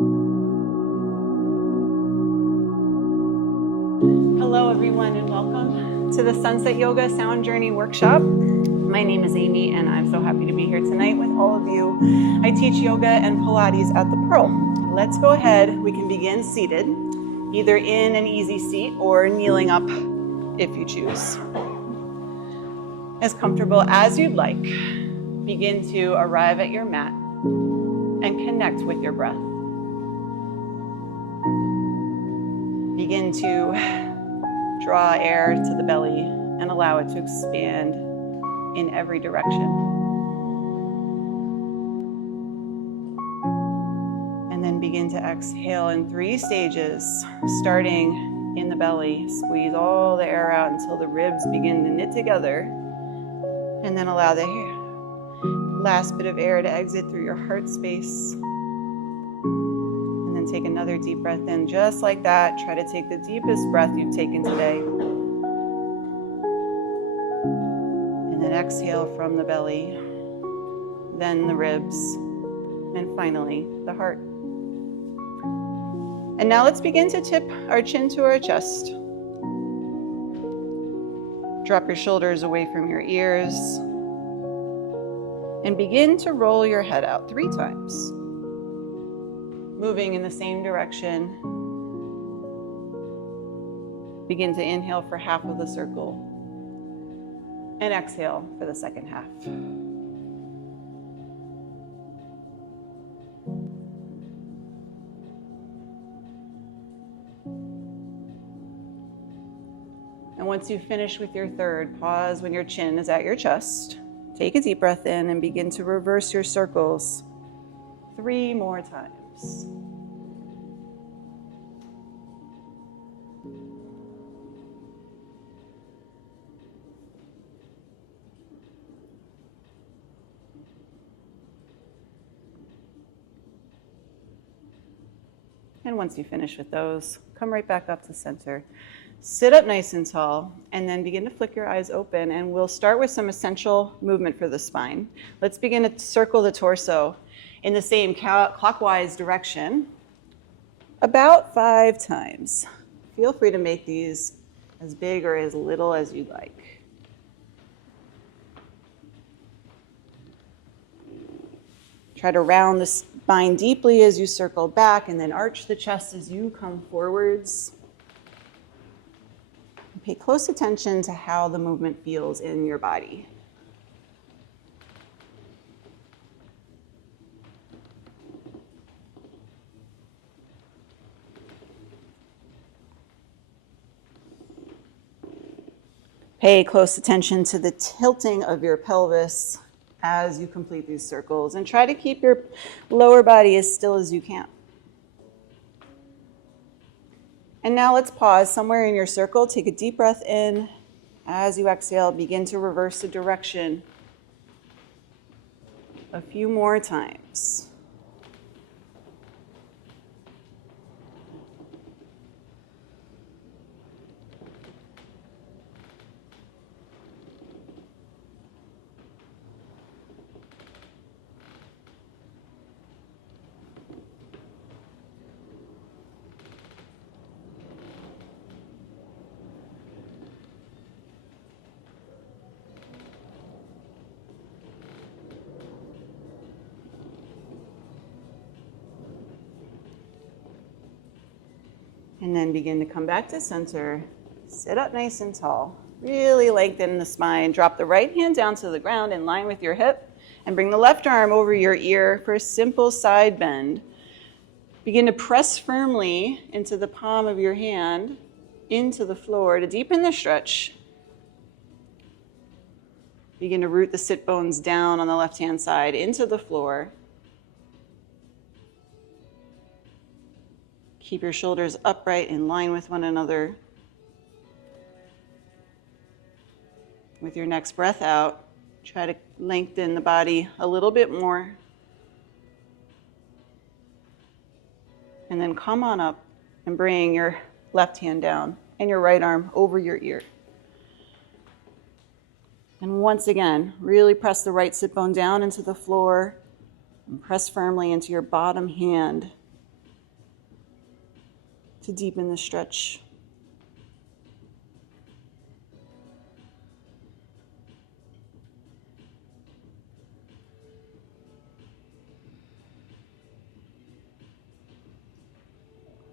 Hello everyone and welcome to the Sunset Yoga Sound Journey Workshop. My name is Amy and I'm so happy to be here tonight with all of you. I teach yoga and Pilates at the Pearl. Let's go ahead, we can begin seated, either in an easy seat or kneeling up if you choose. As comfortable as you'd like, begin to arrive at your mat and connect with your breath. Begin to draw air to the belly and allow it to expand in every direction. And then begin to exhale in 3 stages, starting in the belly. Squeeze all the air out until the ribs begin to knit together. And then allow the last bit of air to exit through your heart space. And then take another deep breath in, just like that. Try to take the deepest breath you've taken today. And then exhale from the belly, then the ribs, and finally the heart. And now let's begin to tip our chin to our chest. Drop your shoulders away from your ears. And begin to roll your head out 3 times. Moving in the same direction. Begin to inhale for half of the circle. And exhale for the second half. And once you finish with your third, pause when your chin is at your chest. Take a deep breath in and begin to reverse your circles 3 more times. And once you finish with those, come right back up to center. Sit up nice and tall, and then begin to flick your eyes open, and we'll start with some essential movement for the spine. Let's begin to circle the torso in the same clockwise direction, about 5 times. Feel free to make these as big or as little as you'd like. Try to round the spine deeply as you circle back, and then arch the chest as you come forwards. Pay close attention to how the movement feels in your body. Pay close attention to the tilting of your pelvis as you complete these circles, and try to keep your lower body as still as you can. And now let's pause somewhere in your circle. Take a deep breath in. As you exhale, begin to reverse the direction a few more times. And then begin to come back to center. Sit up nice and tall. Really lengthen the spine. Drop the right hand down to the ground in line with your hip. And bring the left arm over your ear for a simple side bend. Begin to press firmly into the palm of your hand, into the floor to deepen the stretch. Begin to root the sit bones down on the left-hand side into the floor. Keep your shoulders upright in line with one another. With your next breath out, try to lengthen the body a little bit more. And then come on up and bring your left hand down and your right arm over your ear. And once again, really press the right sit bone down into the floor and press firmly into your bottom hand to deepen the stretch.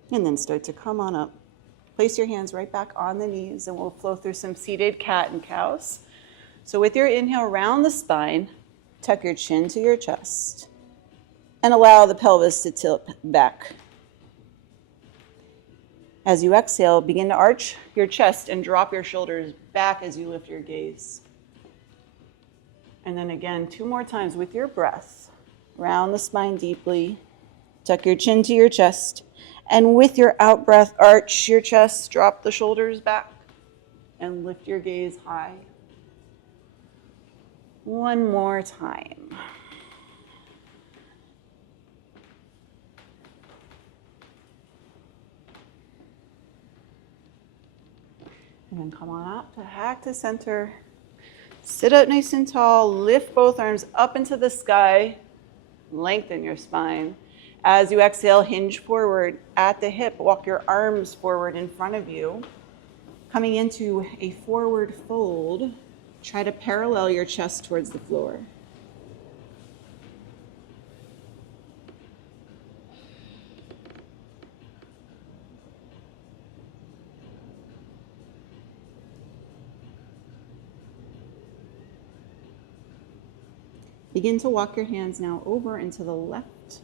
And then start to come on up. Place your hands right back on the knees, and we'll flow through some seated cat and cows. So with your inhale, round the spine, tuck your chin to your chest, and allow the pelvis to tilt back. As you exhale, begin to arch your chest and drop your shoulders back as you lift your gaze. And then again, 2 more times with your breath. Round the spine deeply, tuck your chin to your chest, and with your out breath, arch your chest, drop the shoulders back, and lift your gaze high. 1 more time. And then come on up, back to center. Sit up nice and tall, lift both arms up into the sky, lengthen your spine. As you exhale, hinge forward at the hip, walk your arms forward in front of you. Coming into a forward fold, try to parallel your chest towards the floor. Begin to walk your hands now over and to the left.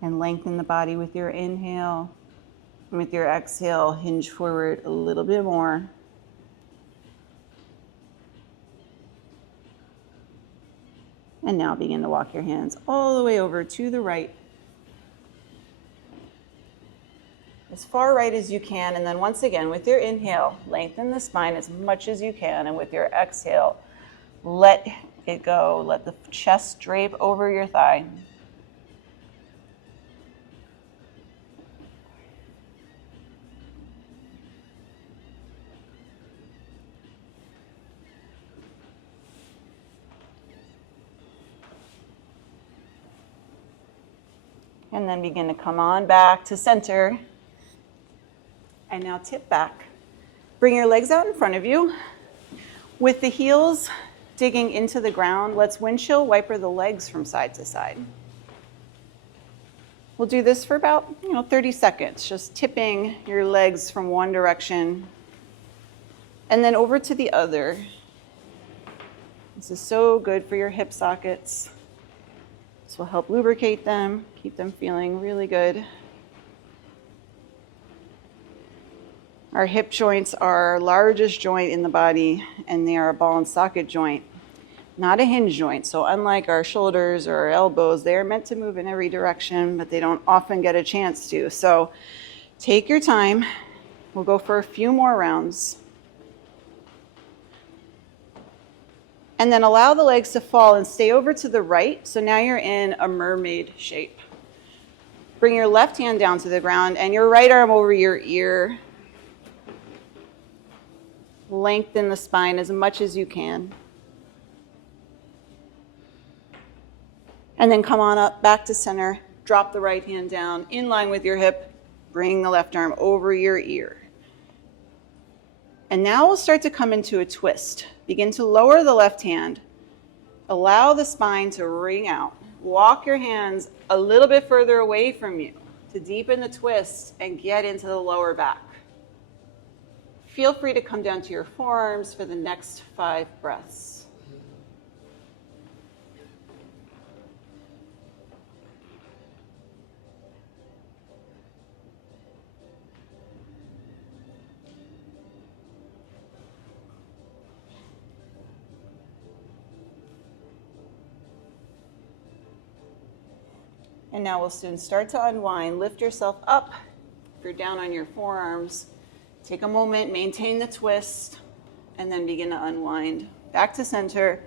And lengthen the body with your inhale. And with your exhale, hinge forward a little bit more. And now begin to walk your hands all the way over to the right. As far right as you can. And then once again, with your inhale, lengthen the spine as much as you can. And with your exhale, let it go. Let the chest drape over your thigh. And then begin to come on back to center. And now tip back. Bring your legs out in front of you. With the heels digging into the ground, let's windshield wiper the legs from side to side. We'll do this for about 30 seconds, just tipping your legs from one direction and then over to the other. This is so good for your hip sockets. This will help lubricate them, keep them feeling really good. Our hip joints are our largest joint in the body, and they are a ball and socket joint, not a hinge joint. So unlike our shoulders or our elbows, they are meant to move in every direction, but they don't often get a chance to. So take your time. We'll go for a few more rounds. And then allow the legs to fall and stay over to the right. So now you're in a mermaid shape. Bring your left hand down to the ground and your right arm over your ear. Lengthen the spine as much as you can. And then come on up, back to center. Drop the right hand down in line with your hip. Bring the left arm over your ear. And now we'll start to come into a twist. Begin to lower the left hand. Allow the spine to ring out. Walk your hands a little bit further away from you to deepen the twist and get into the lower back. Feel free to come down to your forearms for the next 5 breaths. And now we'll soon start to unwind. Lift yourself up. If you're down on your forearms, take a moment, maintain the twist, and then begin to unwind. Back to center,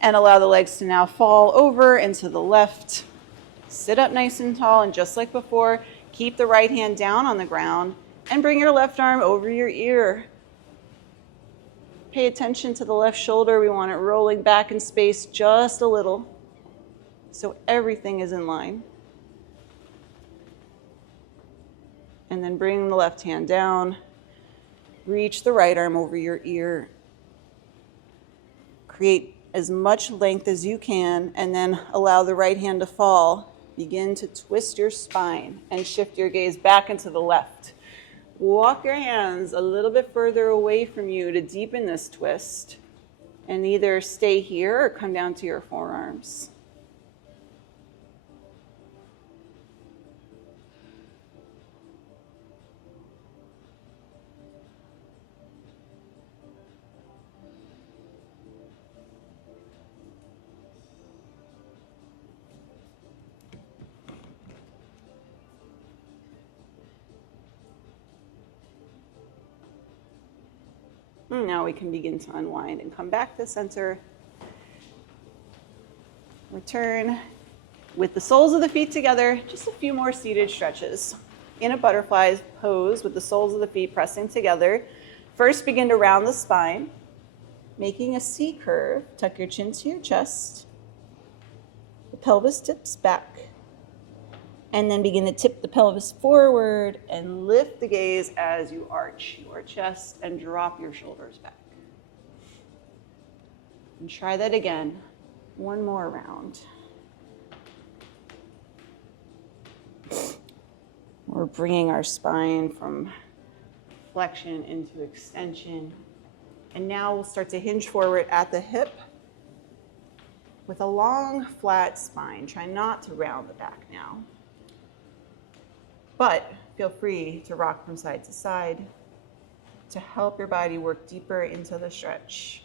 and allow the legs to now fall over and to the left. Sit up nice and tall, and just like before, keep the right hand down on the ground, and bring your left arm over your ear. Pay attention to the left shoulder. We want it rolling back in space just a little, so everything is in line. And then bring the left hand down. Reach the right arm over your ear. Create as much length as you can, and then allow the right hand to fall. Begin to twist your spine and shift your gaze back into the left. Walk your hands a little bit further away from you to deepen this twist, and either stay here or come down to your forearms. And now we can begin to unwind and come back to center. Return with the soles of the feet together, just a few more seated stretches. In a butterfly pose with the soles of the feet pressing together, first begin to round the spine, making a C curve. Tuck your chin to your chest. The pelvis tips back. And then begin to tip the pelvis forward and lift the gaze as you arch your chest and drop your shoulders back. And try that again. One more round. We're bringing our spine from flexion into extension. And now we'll start to hinge forward at the hip with a long, flat spine. Try not to round the back now. But feel free to rock from side to side to help your body work deeper into the stretch.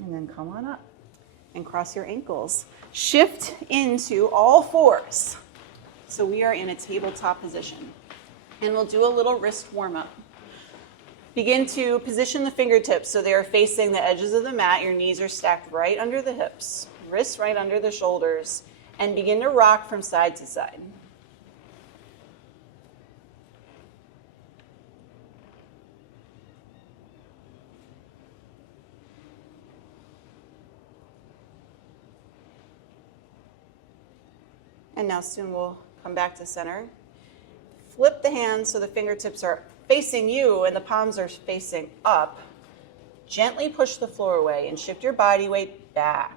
And then come on up and cross your ankles. Shift into all fours. So we are in a tabletop position. And we'll do a little wrist warm-up. Begin to position the fingertips so they are facing the edges of the mat. Your knees are stacked right under the hips, wrists right under the shoulders, and begin to rock from side to side. And now soon we'll come back to center. Flip the hands so the fingertips are facing you and the palms are facing up. Gently push the floor away and shift your body weight back.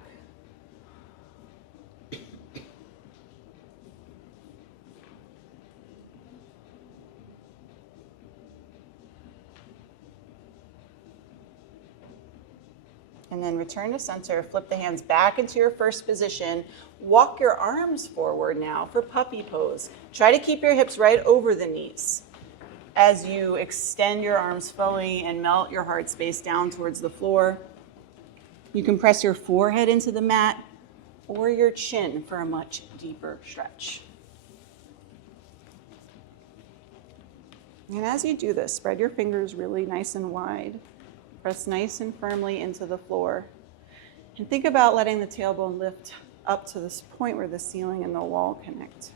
And then return to center, flip the hands back into your first position. Walk your arms forward now for puppy pose. Try to keep your hips right over the knees as you extend your arms fully and melt your heart space down towards the floor. You can press your forehead into the mat or your chin for a much deeper stretch. And as you do this, spread your fingers really nice and wide. Press nice and firmly into the floor. And think about letting the tailbone lift up to this point where the ceiling and the wall connect.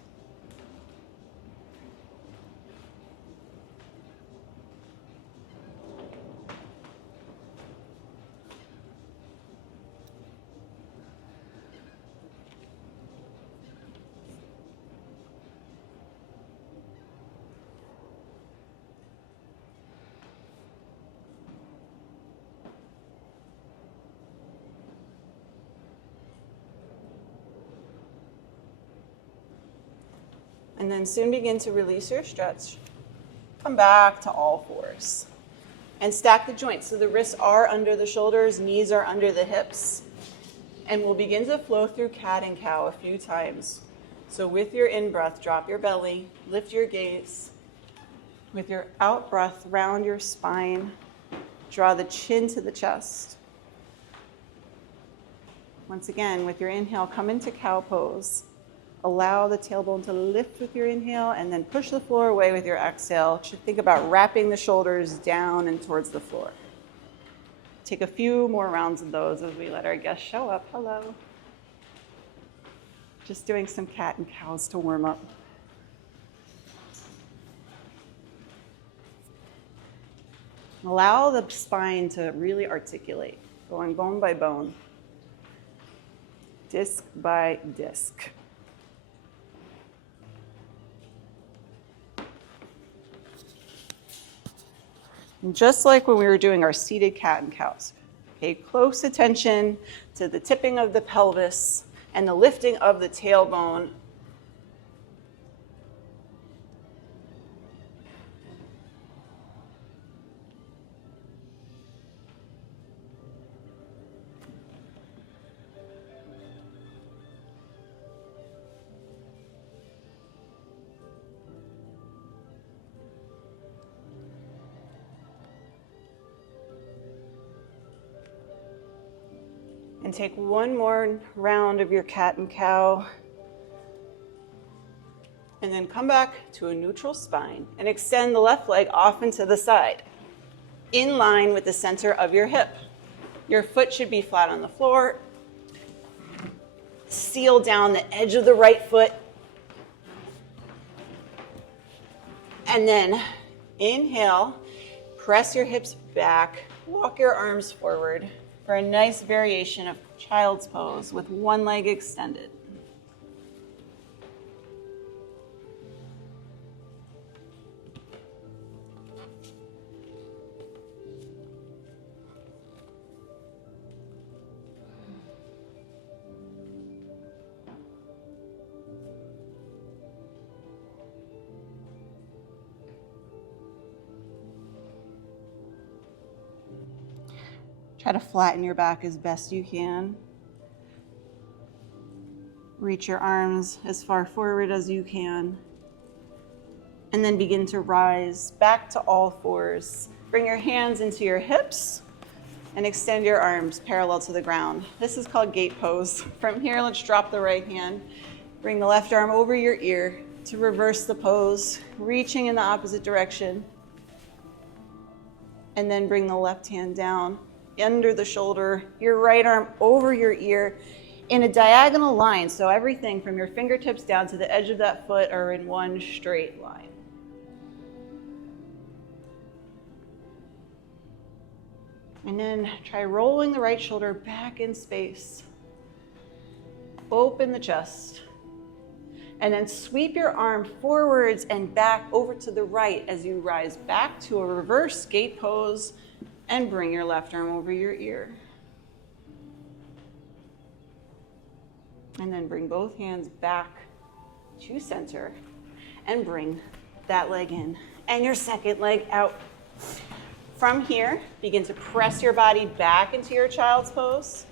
And then soon begin to release your stretch. Come back to all fours. And stack the joints. So the wrists are under the shoulders, knees are under the hips. And we'll begin to flow through cat and cow a few times. So with your in-breath, drop your belly, lift your gaze. With your out-breath, round your spine. Draw the chin to the chest. Once again, with your inhale, come into cow pose. Allow the tailbone to lift with your inhale and then push the floor away with your exhale. You should think about wrapping the shoulders down and towards the floor. Take a few more rounds of those as we let our guests show up. Hello. Just doing some cat and cows to warm up. Allow the spine to really articulate, going bone by bone, disc by disc. And just like when we were doing our seated cat and cows, pay close attention to the tipping of the pelvis and the lifting of the tailbone. And take one more round of your cat and cow. And then come back to a neutral spine and extend the left leg off and to the side, in line with the center of your hip. Your foot should be flat on the floor. Seal down the edge of the right foot. And then inhale, press your hips back, walk your arms forward for a nice variation of child's pose with one leg extended. Try to flatten your back as best you can. Reach your arms as far forward as you can. And then begin to rise back to all fours. Bring your hands into your hips and extend your arms parallel to the ground. This is called gate pose. From here, let's drop the right hand. Bring the left arm over your ear to reverse the pose, reaching in the opposite direction. And then bring the left hand down under the shoulder, your right arm over your ear in a diagonal line. So everything from your fingertips down to the edge of that foot are in one straight line. And then try rolling the right shoulder back in space. Open the chest. And then sweep your arm forwards and back over to the right as you rise back to a reverse gate pose. And bring your left arm over your ear. And then bring both hands back to center and bring that leg in and your second leg out. From here, begin to press your body back into your child's pose.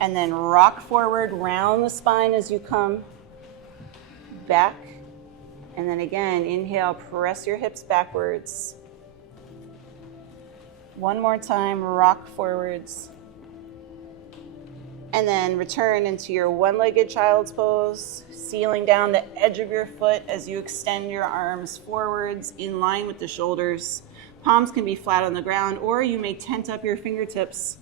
And then rock forward, round the spine as you come back. And then again, inhale, press your hips backwards. One more time, rock forwards. And then return into your one-legged child's pose, sealing down the edge of your foot as you extend your arms forwards in line with the shoulders. Palms can be flat on the ground, or you may tent up your fingertips.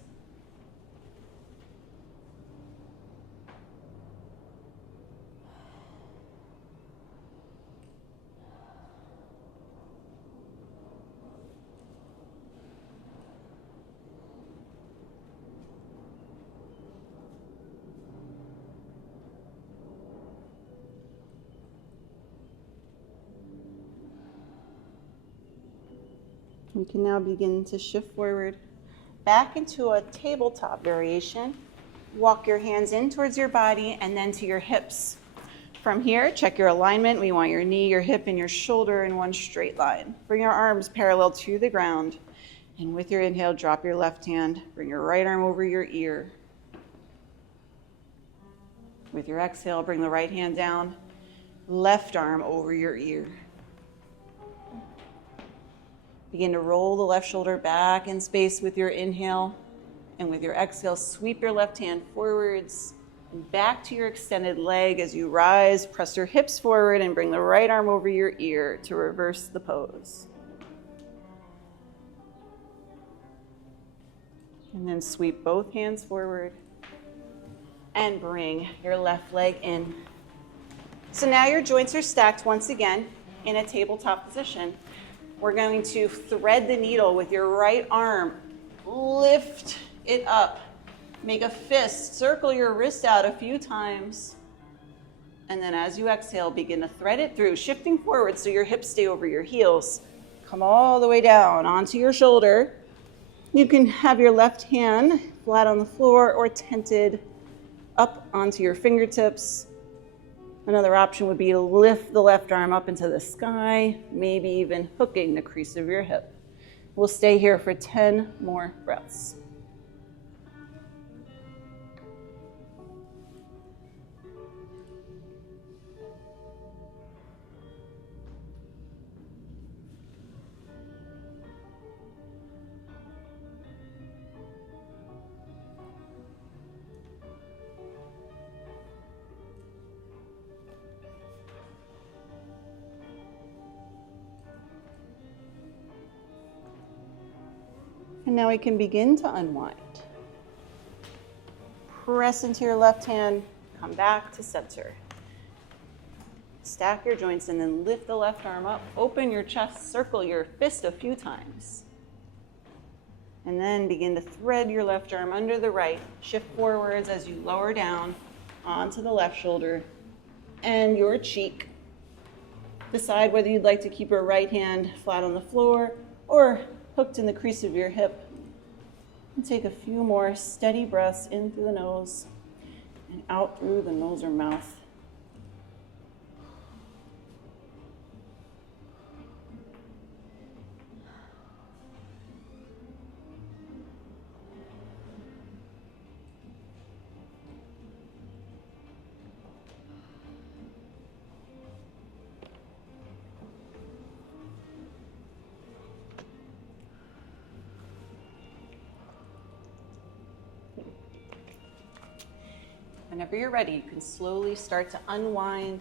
We can now begin to shift forward back into a tabletop variation. Walk your hands in towards your body and then to your hips. From here, check your alignment. We want your knee, your hip, and your shoulder in one straight line. Bring your arms parallel to the ground. And with your inhale, drop your left hand. Bring your right arm over your ear. With your exhale, bring the right hand down. Left arm over your ear. Begin to roll the left shoulder back in space with your inhale. And with your exhale, sweep your left hand forwards and back to your extended leg as you rise. Press your hips forward and bring the right arm over your ear to reverse the pose. And then sweep both hands forward and bring your left leg in. So now your joints are stacked once again in a tabletop position. We're going to thread the needle with your right arm. Lift it up. Make a fist. Circle your wrist out a few times. And then as you exhale, begin to thread it through, shifting forward so your hips stay over your heels. Come all the way down onto your shoulder. You can have your left hand flat on the floor or tented up onto your fingertips. Another option would be to lift the left arm up into the sky, maybe even hooking the crease of your hip. We'll stay here for 10 more breaths. And now we can begin to unwind. Press into your left hand, come back to center. Stack your joints and then lift the left arm up. Open your chest, circle your fist a few times. And then begin to thread your left arm under the right. Shift forwards as you lower down onto the left shoulder and your cheek. Decide whether you'd like to keep your right hand flat on the floor or hooked in the crease of your hip. And take a few more steady breaths in through the nose and out through the nose or mouth. Whenever you're ready, you can slowly start to unwind.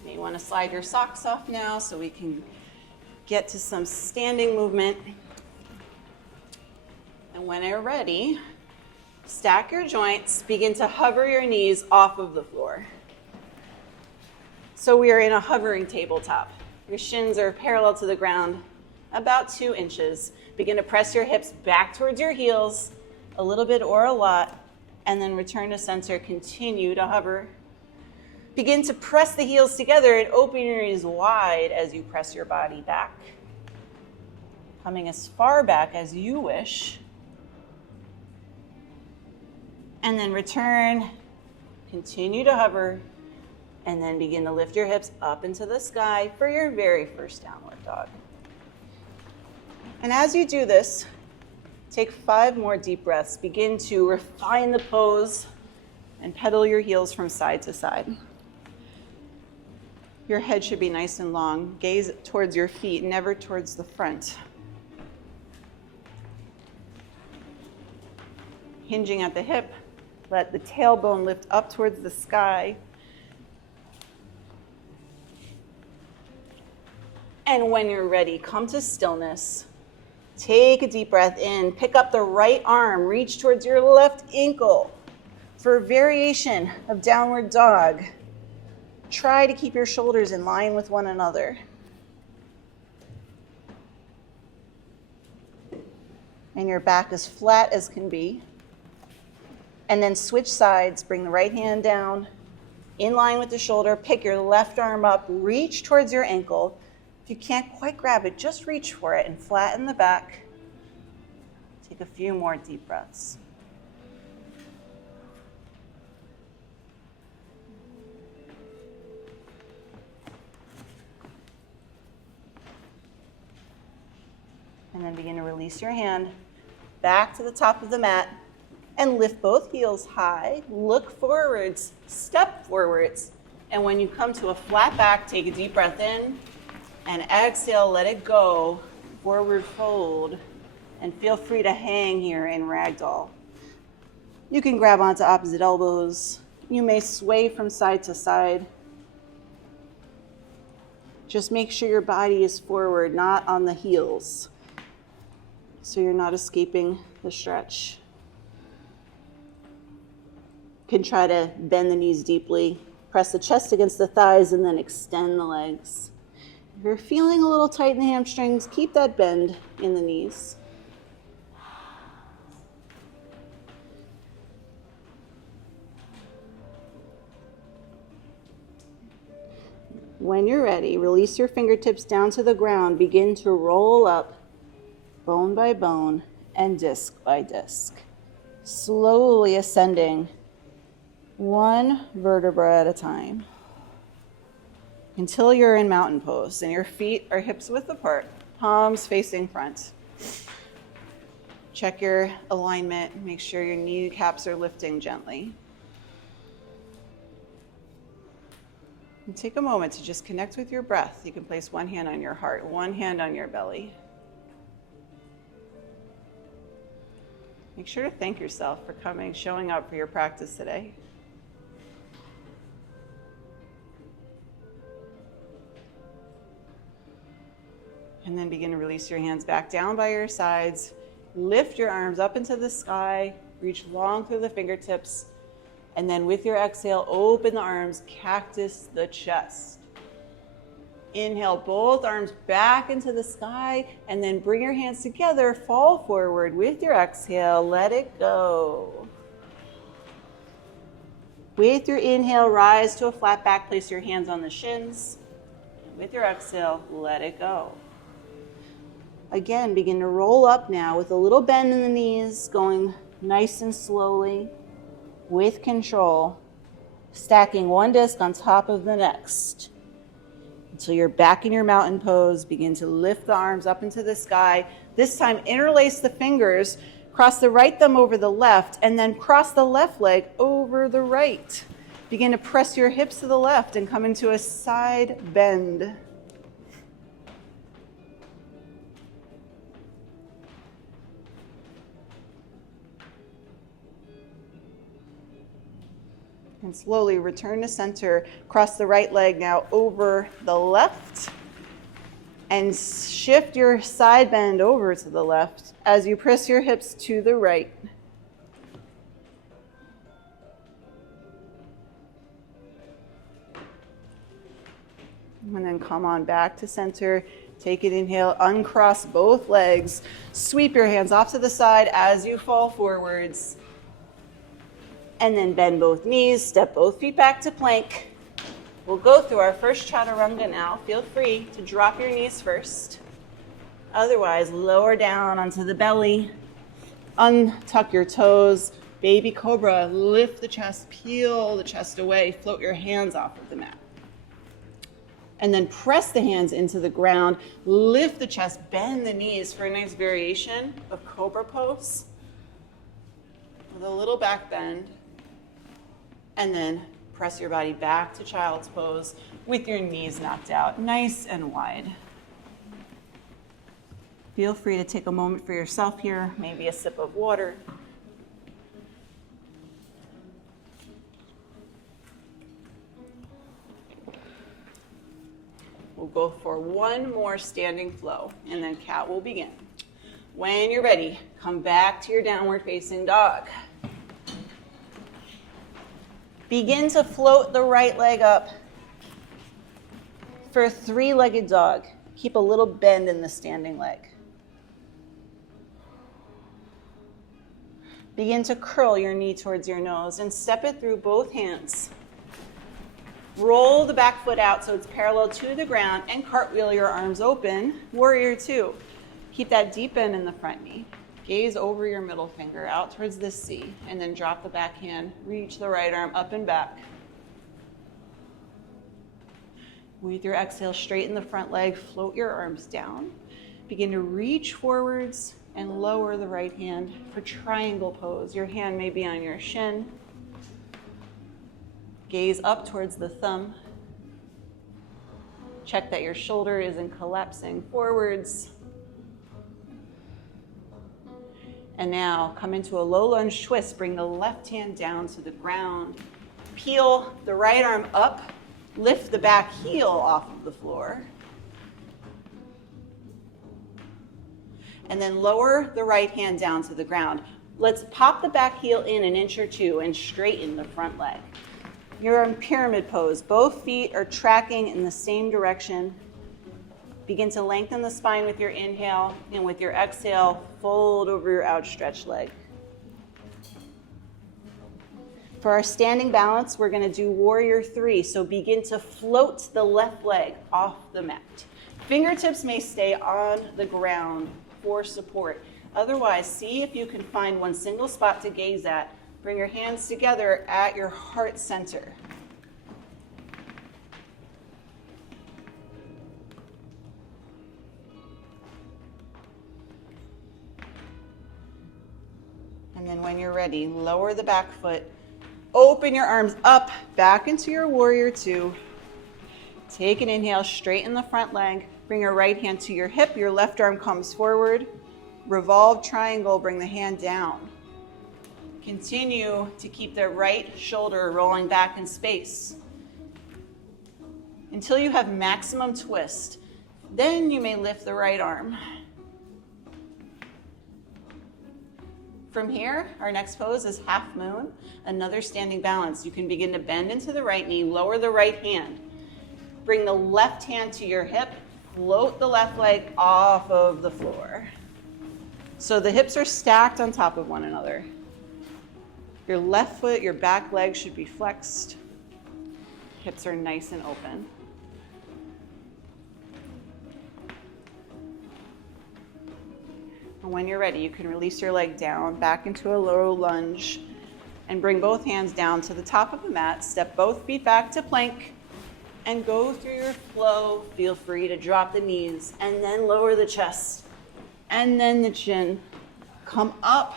You may want to slide your socks off now so we can get to some standing movement. And when you're ready, stack your joints, begin to hover your knees off of the floor. So we are in a hovering tabletop. Your shins are parallel to the ground, about 2 inches. Begin to press your hips back towards your heels, a little bit or a lot. And then return to center, continue to hover. Begin to press the heels together and open your knees wide as you press your body back. Coming as far back as you wish. And then return, continue to hover, and then begin to lift your hips up into the sky for your very first downward dog. And as you do this, take 5 more deep breaths. Begin to refine the pose and pedal your heels from side to side. Your head should be nice and long. Gaze towards your feet, never towards the front. Hinging at the hip, let the tailbone lift up towards the sky. And when you're ready, come to stillness. Take a deep breath in, pick up the right arm, reach towards your left ankle for a variation of downward dog. Try to keep your shoulders in line with one another. And your back as flat as can be. And then switch sides, bring the right hand down, in line with the shoulder, pick your left arm up, reach towards your ankle. If you can't quite grab it, just reach for it and flatten the back. Take a few more deep breaths. And then begin to release your hand back to the top of the mat and lift both heels high. Look forwards, step forwards. And when you come to a flat back, take a deep breath in. And exhale, let it go, forward fold, and feel free to hang here in ragdoll. You can grab onto opposite elbows. You may sway from side to side. Just make sure your body is forward, not on the heels, so you're not escaping the stretch. You can try to bend the knees deeply, press the chest against the thighs, and then extend the legs. If you're feeling a little tight in the hamstrings, keep that bend in the knees. When you're ready, release your fingertips down to the ground. Begin to roll up bone by bone and disc by disc, slowly ascending one vertebra at a time until you're in mountain pose and your feet are hips width apart, palms facing front. Check your alignment, make sure your kneecaps are lifting gently. And take a moment to just connect with your breath. You can place one hand on your heart, one hand on your belly. Make sure to thank yourself for coming, showing up for your practice today. And then begin to release your hands back down by your sides. Lift your arms up into the sky, reach long through the fingertips, and then with your exhale, open the arms, cactus the chest. Inhale, both arms back into the sky, and then bring your hands together, fall forward with your exhale, let it go. With your inhale, rise to a flat back, place your hands on the shins. And with your exhale, let it go. Again, begin to roll up now with a little bend in the knees, going nice and slowly with control, stacking one disc on top of the next until you're back in your mountain pose. Begin to lift the arms up into the sky. This time, interlace the fingers, cross the right thumb over the left, and then cross the left leg over the right. Begin to press your hips to the left and come into a side bend. And slowly return to center. Cross the right leg now over the left. And shift your side bend over to the left as you press your hips to the right. And then come on back to center. Take an inhale, uncross both legs. Sweep your hands off to the side as you fall forwards. And then bend both knees, step both feet back to plank. We'll go through our first chaturanga now. Feel free to drop your knees first. Otherwise, lower down onto the belly. Untuck your toes. Baby cobra, lift the chest, peel the chest away, float your hands off of the mat. And then press the hands into the ground, lift the chest, bend the knees for a nice variation of cobra pose with a little back bend. And then press your body back to child's pose with your knees knocked out, nice and wide. Feel free to take a moment for yourself here, maybe a sip of water. We'll go for one more standing flow, and then cat will begin. When you're ready, come back to your downward facing dog. Begin to float the right leg up for a three-legged dog. Keep a little bend in the standing leg. Begin to curl your knee towards your nose and step it through both hands. Roll the back foot out so it's parallel to the ground and cartwheel your arms open. Warrior two. Keep that deep bend in the front knee. Gaze over your middle finger out towards the C, and then drop the back hand. Reach the right arm up and back. With your exhale, straighten the front leg, float your arms down. Begin to reach forwards and lower the right hand for triangle pose. Your hand may be on your shin. Gaze up towards the thumb. Check that your shoulder isn't collapsing forwards. And now come into a low lunge twist. Bring the left hand down to the ground. Peel the right arm up. Lift the back heel off of the floor. And then lower the right hand down to the ground. Let's pop the back heel in an inch or two and straighten the front leg. You're in pyramid pose. Both feet are tracking in the same direction. Begin to lengthen the spine with your inhale, and with your exhale, fold over your outstretched leg. For our standing balance, we're gonna do warrior three. So begin to float the left leg off the mat. Fingertips may stay on the ground for support. Otherwise, see if you can find one single spot to gaze at. Bring your hands together at your heart center. And then when you're ready, lower the back foot. Open your arms up, back into your warrior two. Take an inhale, straighten the front leg. Bring your right hand to your hip, your left arm comes forward. Revolve triangle, bring the hand down. Continue to keep the right shoulder rolling back in space until you have maximum twist. Then you may lift the right arm. From here, our next pose is half moon, another standing balance. You can begin to bend into the right knee, lower the right hand. Bring the left hand to your hip, float the left leg off of the floor. So the hips are stacked on top of one another. Your left foot, your back leg should be flexed. Hips are nice and open. And when you're ready, you can release your leg down, back into a low lunge, and bring both hands down to the top of the mat. Step both feet back to plank, and go through your flow. Feel free to drop the knees, and then lower the chest, and then the chin. Come up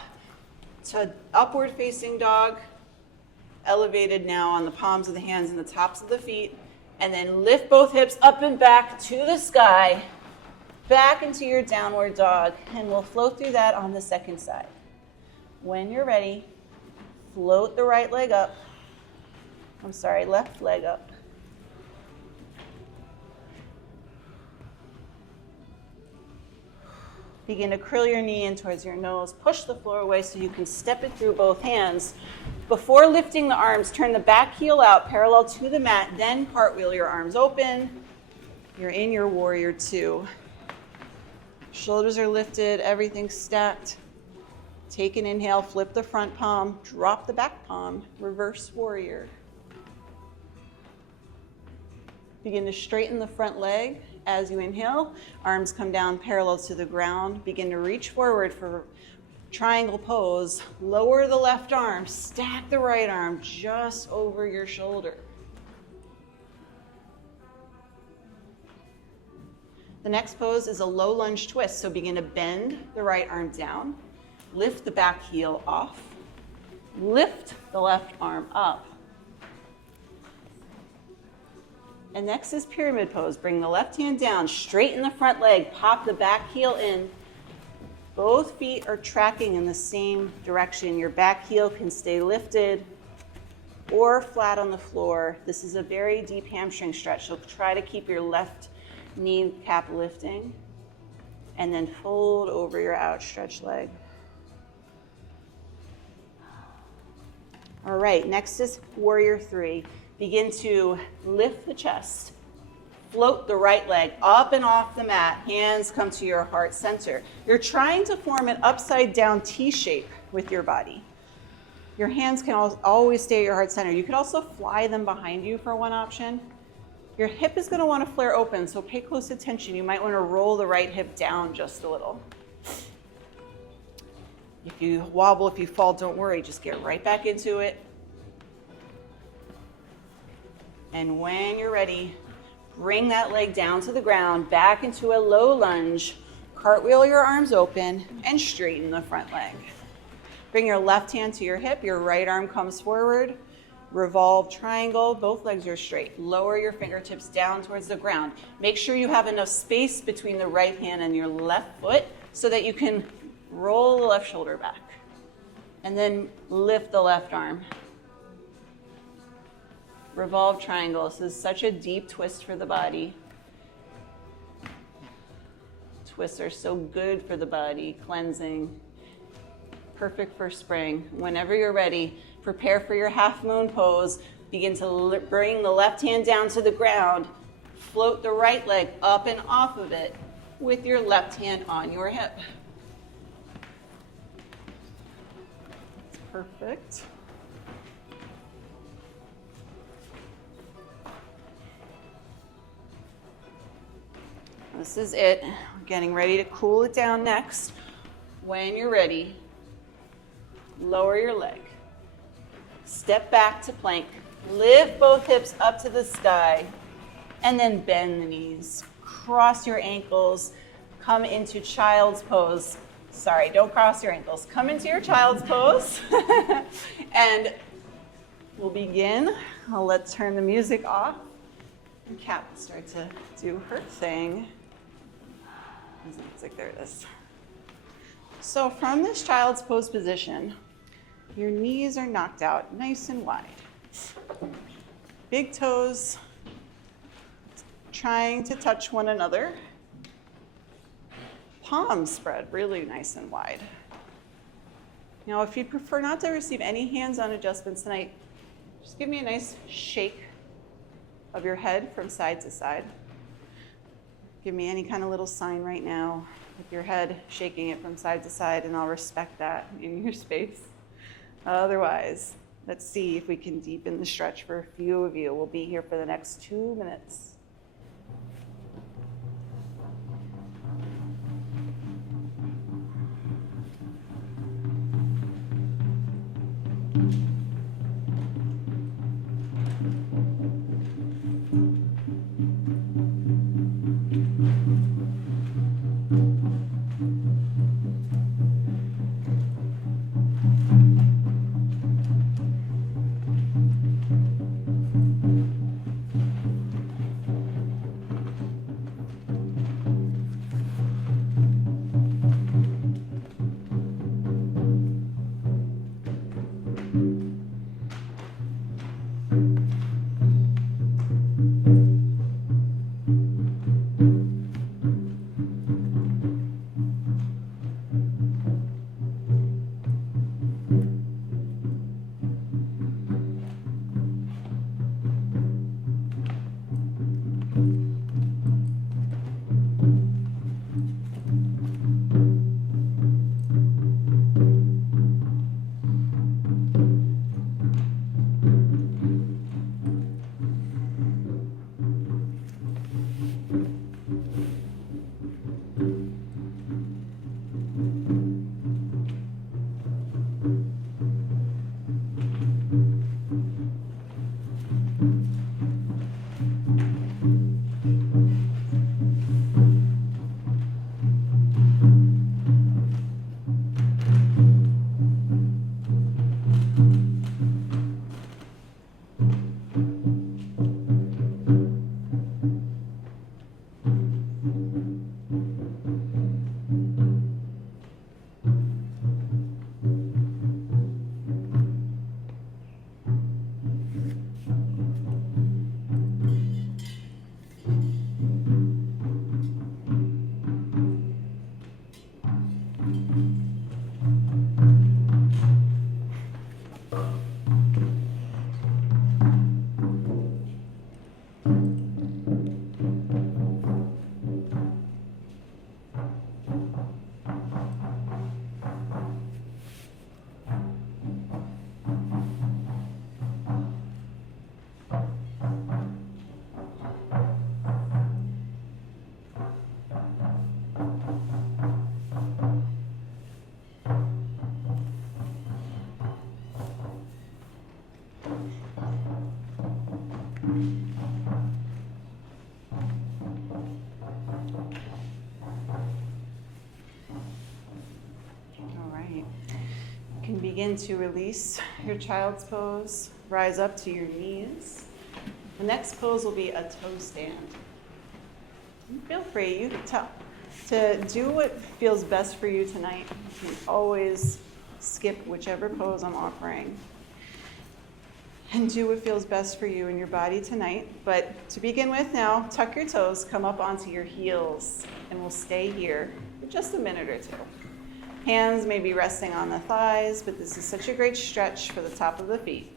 to upward facing dog, elevated now on the palms of the hands and the tops of the feet, and then lift both hips up and back to the sky. Back into your downward dog, and we'll flow through that on the second side. When you're ready, float the right leg up. Left leg up. Begin to curl your knee in towards your nose. Push the floor away so you can step it through both hands. Before lifting the arms, turn the back heel out parallel to the mat, then cartwheel your arms open. You're in your warrior two. Shoulders are lifted, everything's stacked. Take an inhale, flip the front palm, drop the back palm, reverse warrior. Begin to straighten the front leg as you inhale. Arms come down parallel to the ground. Begin to reach forward for triangle pose. Lower the left arm, stack the right arm just over your shoulder. The next pose is a low lunge twist, so begin to bend the right arm down, lift the back heel off, lift the left arm up. And next is pyramid pose. Bring the left hand down, straighten the front leg, pop the back heel in. Both feet are tracking in the same direction. Your back heel can stay lifted or flat on the floor. This is a very deep hamstring stretch, so try to keep your left knee cap lifting, and then fold over your outstretched leg. All right, next is warrior three. Begin to lift the chest, float the right leg up and off the mat, hands come to your heart center. You're trying to form an upside down T shape with your body. Your hands can always stay at your heart center. You could also fly them behind you for one option. Your hip is going to want to flare open, so pay close attention. You might want to roll the right hip down just a little. If you wobble, if you fall, don't worry. Just get right back into it. And when you're ready, bring that leg down to the ground, back into a low lunge. Cartwheel your arms open and straighten the front leg. Bring your left hand to your hip. Your right arm comes forward. Revolve triangle, both legs are straight. Lower your fingertips down towards the ground. Make sure you have enough space between the right hand and your left foot so that you can roll the left shoulder back. And then lift the left arm. Revolve triangle. This is such a deep twist for the body. Twists are so good for the body, cleansing. Perfect for spring. Whenever you're ready, prepare for your half moon pose. Begin to bring the left hand down to the ground. Float the right leg up and off of it with your left hand on your hip. Perfect. This is it. We're getting ready to cool it down next. When you're ready, lower your leg. Step back to plank. Lift both hips up to the sky, and then bend the knees. Cross your ankles. Come into child's pose. Sorry, don't cross your ankles. Come into your child's pose. And we'll begin. Let's turn the music off. And Kat will start to do her thing. There it is. So from this child's pose position, your knees are knocked out nice and wide. Big toes trying to touch one another. Palms spread really nice and wide. Now, if you prefer not to receive any hands-on adjustments tonight, just give me a nice shake of your head from side to side. Give me any kind of little sign right now with your head shaking it from side to side, and I'll respect that in your space. Otherwise, let's see if we can deepen the stretch for a few of you. We'll be here for the next 2 minutes. Begin to release your child's pose. Rise up to your knees. The next pose will be a toe stand. Feel free to do what feels best for you tonight. You can always skip whichever pose I'm offering and do what feels best for you and your body tonight. But to begin with now, tuck your toes, come up onto your heels, and we'll stay here for just a minute or two. Hands may be resting on the thighs, but this is such a great stretch for the top of the feet.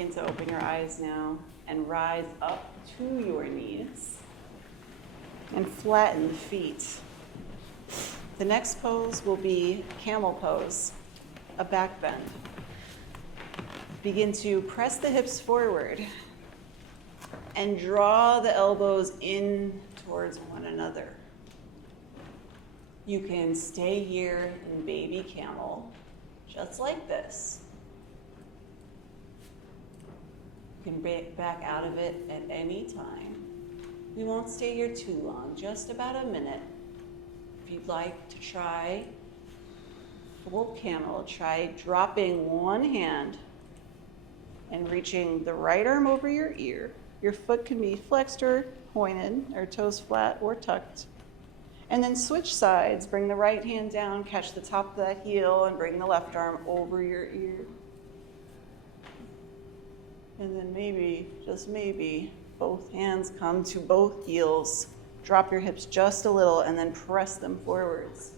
begin to open your eyes now and rise up to your knees and flatten the feet. The next pose will be camel pose, a back bend. Begin to press the hips forward and draw the elbows in towards one another. You can stay here in baby camel, just like this. You can back out of it at any time. We won't stay here too long, just about a minute. If you'd like to try full camel, try dropping one hand and reaching the right arm over your ear. Your foot can be flexed or pointed, or toes flat or tucked. And then switch sides. Bring the right hand down, catch the top of that heel, and bring the left arm over your ear. And then maybe, just maybe, both hands come to both heels. Drop your hips just a little and then press them forwards.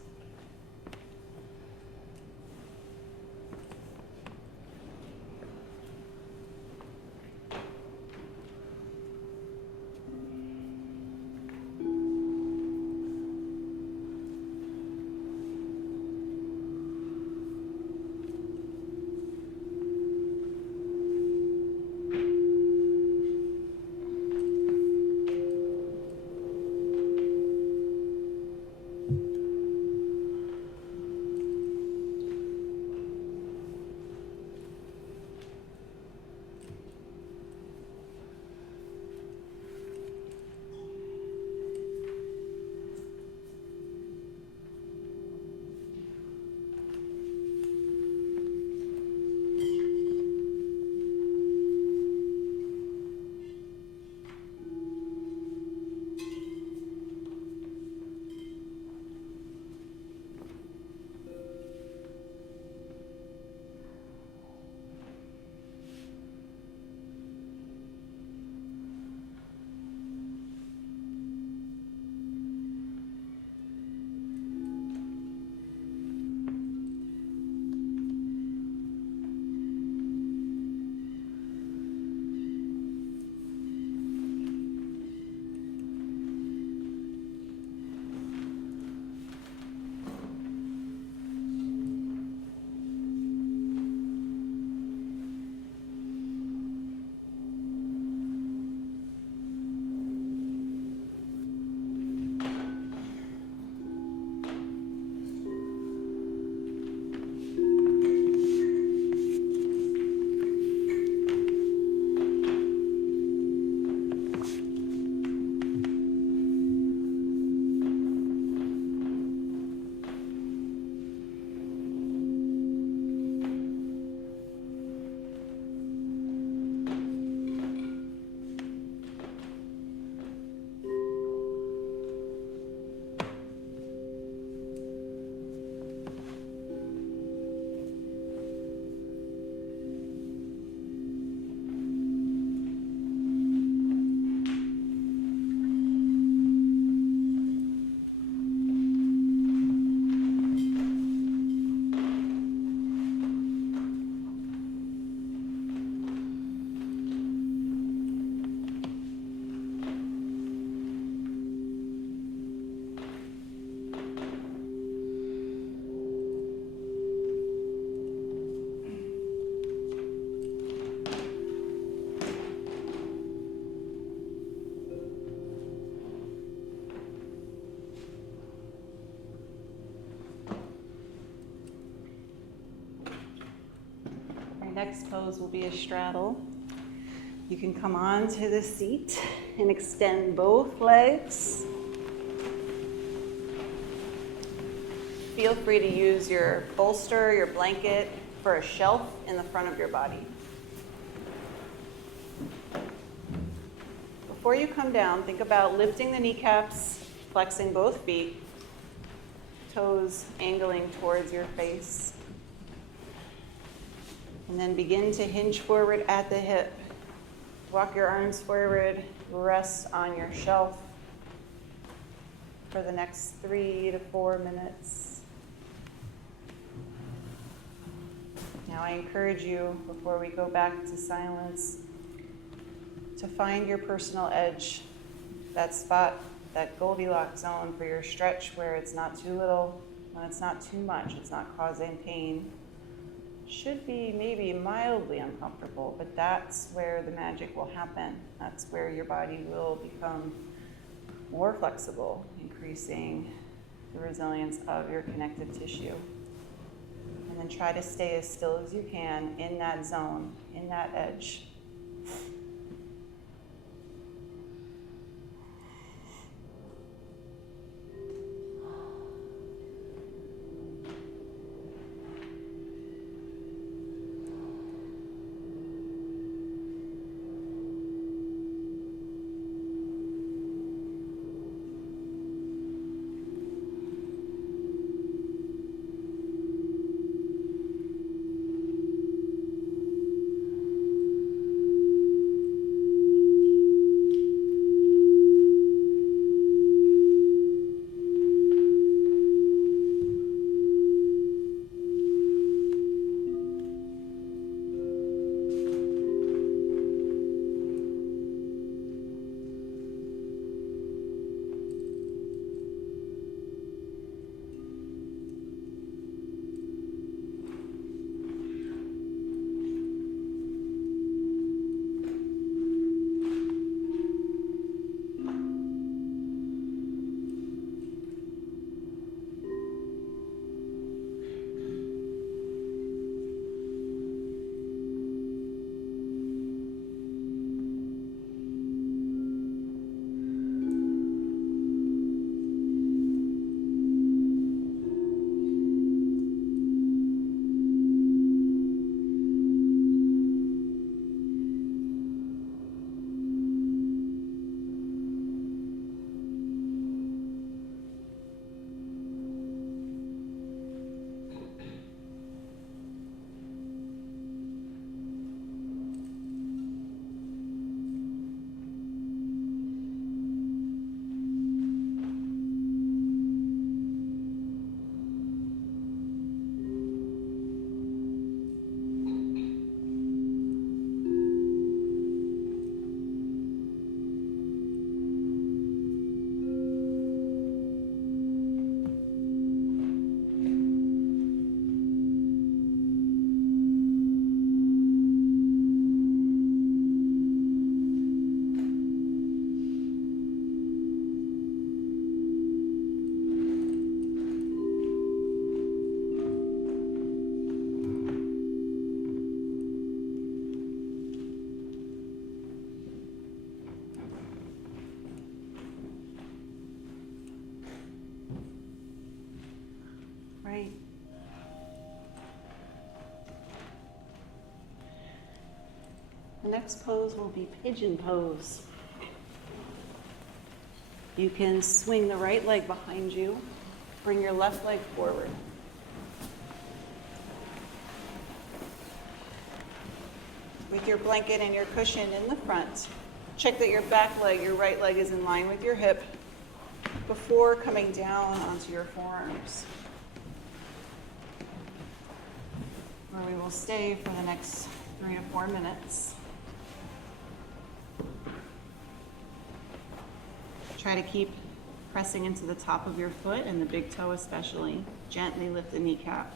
Next pose will be a straddle. You can come onto the seat and extend both legs. Feel free to use your bolster, your blanket for a shelf in the front of your body. Before you come down, think about lifting the kneecaps, flexing both feet, toes angling towards your face. And then begin to hinge forward at the hip. Walk your arms forward, rest on your shelf for the next 3 to 4 minutes. Now I encourage you, before we go back to silence, to find your personal edge, that spot, that Goldilocks zone for your stretch where it's not too little, when it's not too much, it's not causing pain. Should be maybe mildly uncomfortable, but that's where the magic will happen. That's where your body will become more flexible, increasing the resilience of your connective tissue. And then try to stay as still as you can in that zone, in that edge. Right. The next pose will be pigeon pose. You can swing the right leg behind you, bring your left leg forward. With your blanket and your cushion in the front, check that your back leg, your right leg, is in line with your hip before coming down onto your forearms, where we will stay for the next 3 to 4 minutes. Try to keep pressing into the top of your foot and the big toe especially. Gently lift the kneecap.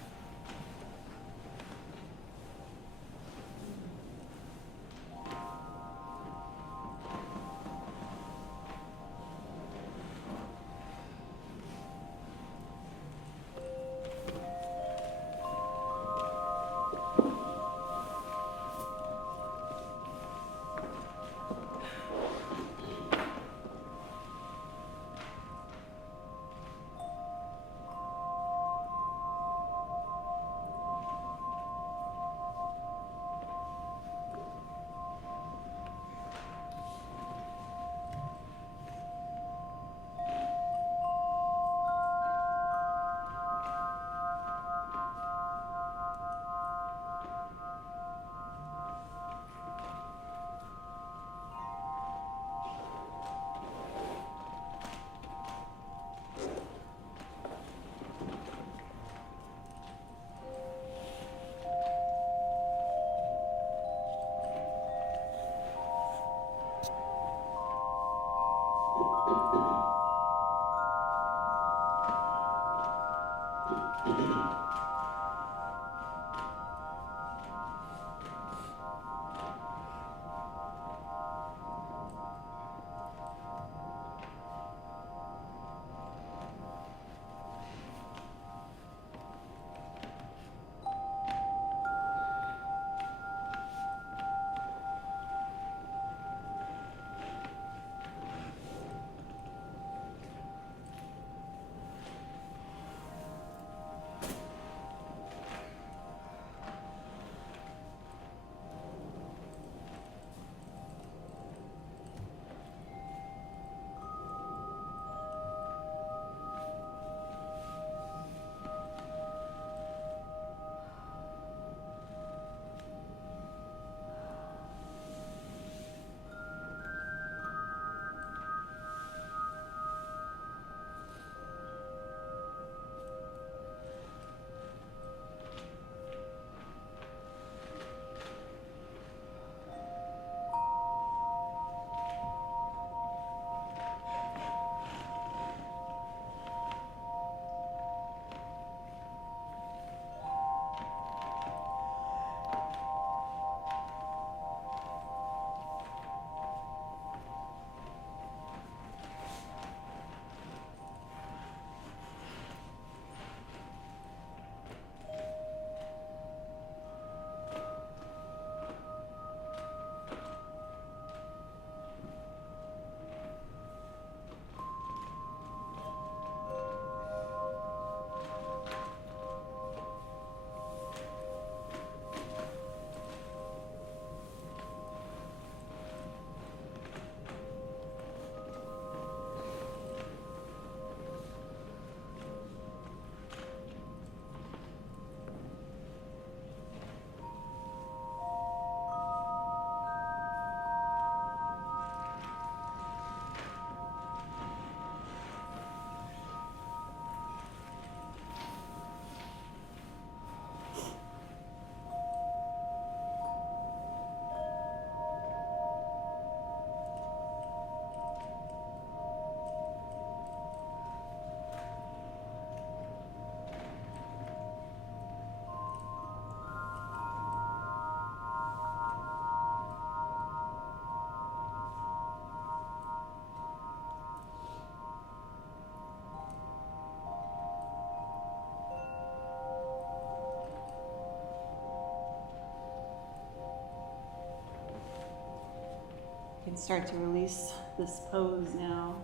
Start to release this pose now.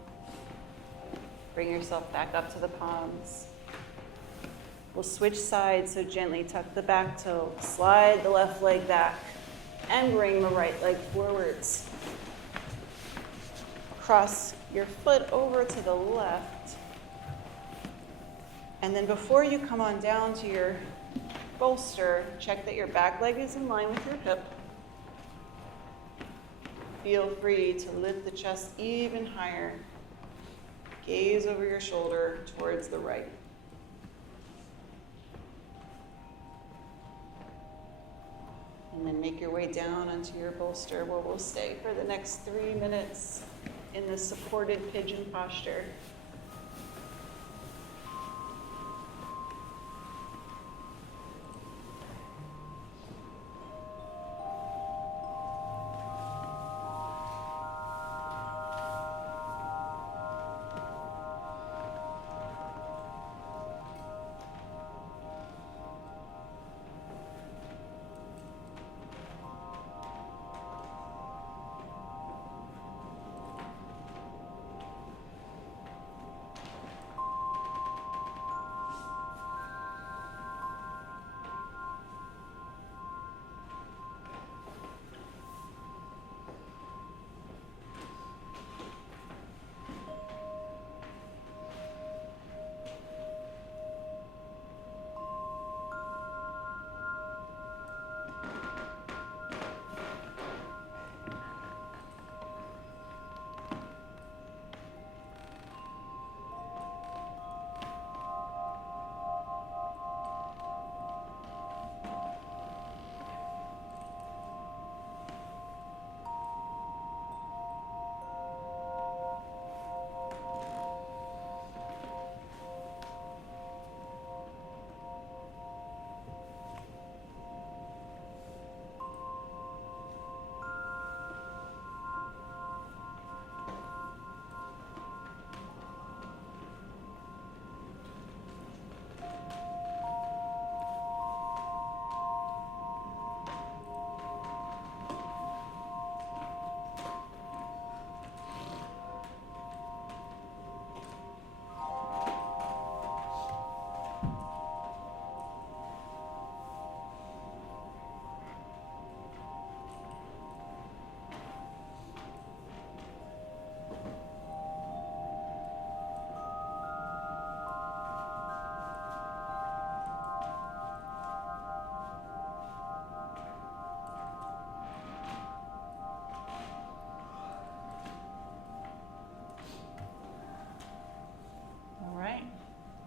Bring yourself back up to the palms. We'll switch sides, so gently tuck the back toe, slide the left leg back, and bring the right leg forwards. Cross your foot over to the left. And then before you come on down to your bolster, check that your back leg is in line with your hip. Feel free to lift the chest even higher. Gaze over your shoulder towards the right. And then make your way down onto your bolster where we'll stay for the next 3 minutes in the supported pigeon posture.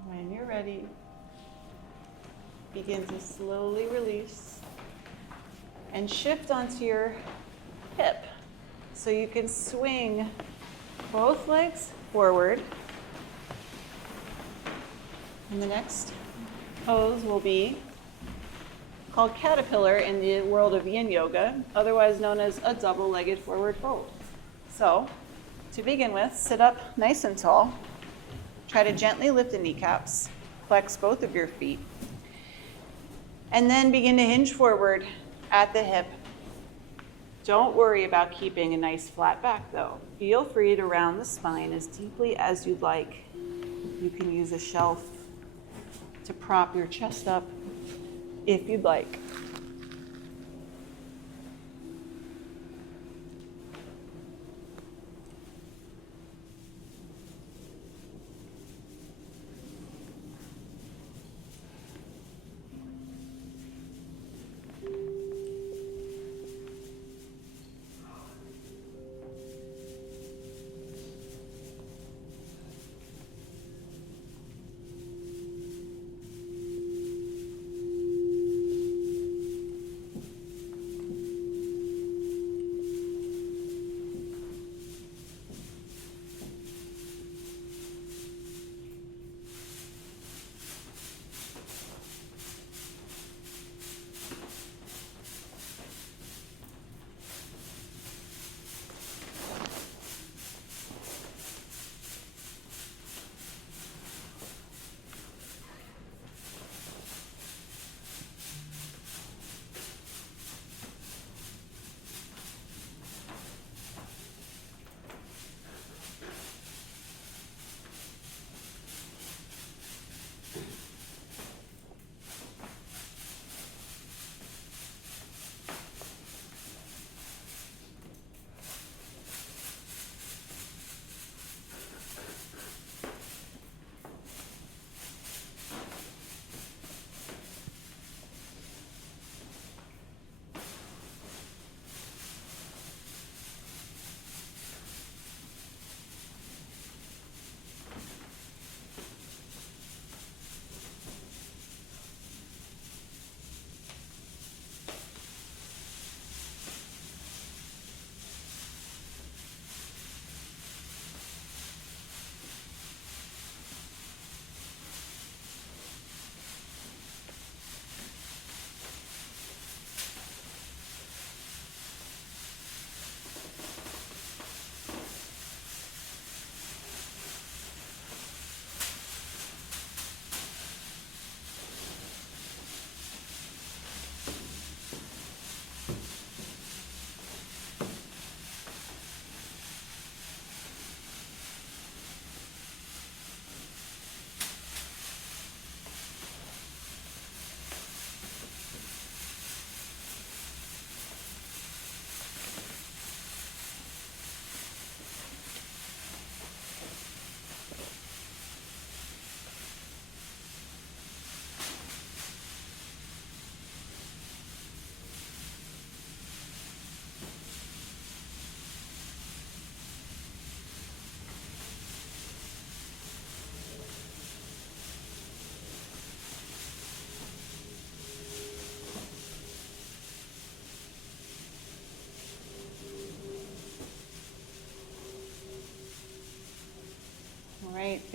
When you're ready, begin to slowly release and shift onto your hip so you can swing both legs forward. And the next pose will be called caterpillar in the world of yin yoga, otherwise known as a double-legged forward fold. So, to begin with, sit up nice and tall. Try to gently lift the kneecaps, flex both of your feet, and then begin to hinge forward at the hip. Don't worry about keeping a nice flat back though. Feel free to round the spine as deeply as you'd like. You can use a shelf to prop your chest up if you'd like.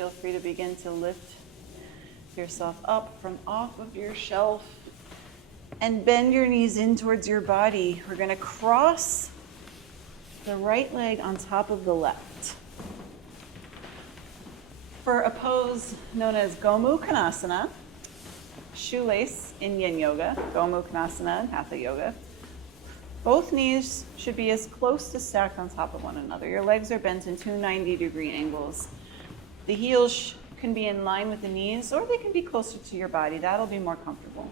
feel free to begin to lift yourself up from off of your shelf and bend your knees in towards your body. We're going to cross the right leg on top of the left for a pose known as Gomukhana, shoelace in Yin Yoga, Gomukhana in Hatha Yoga. Both knees should be as close to stacked on top of one another. Your legs are bent in two 90-degree angles. The heels can be in line with the knees, or they can be closer to your body. That'll be more comfortable.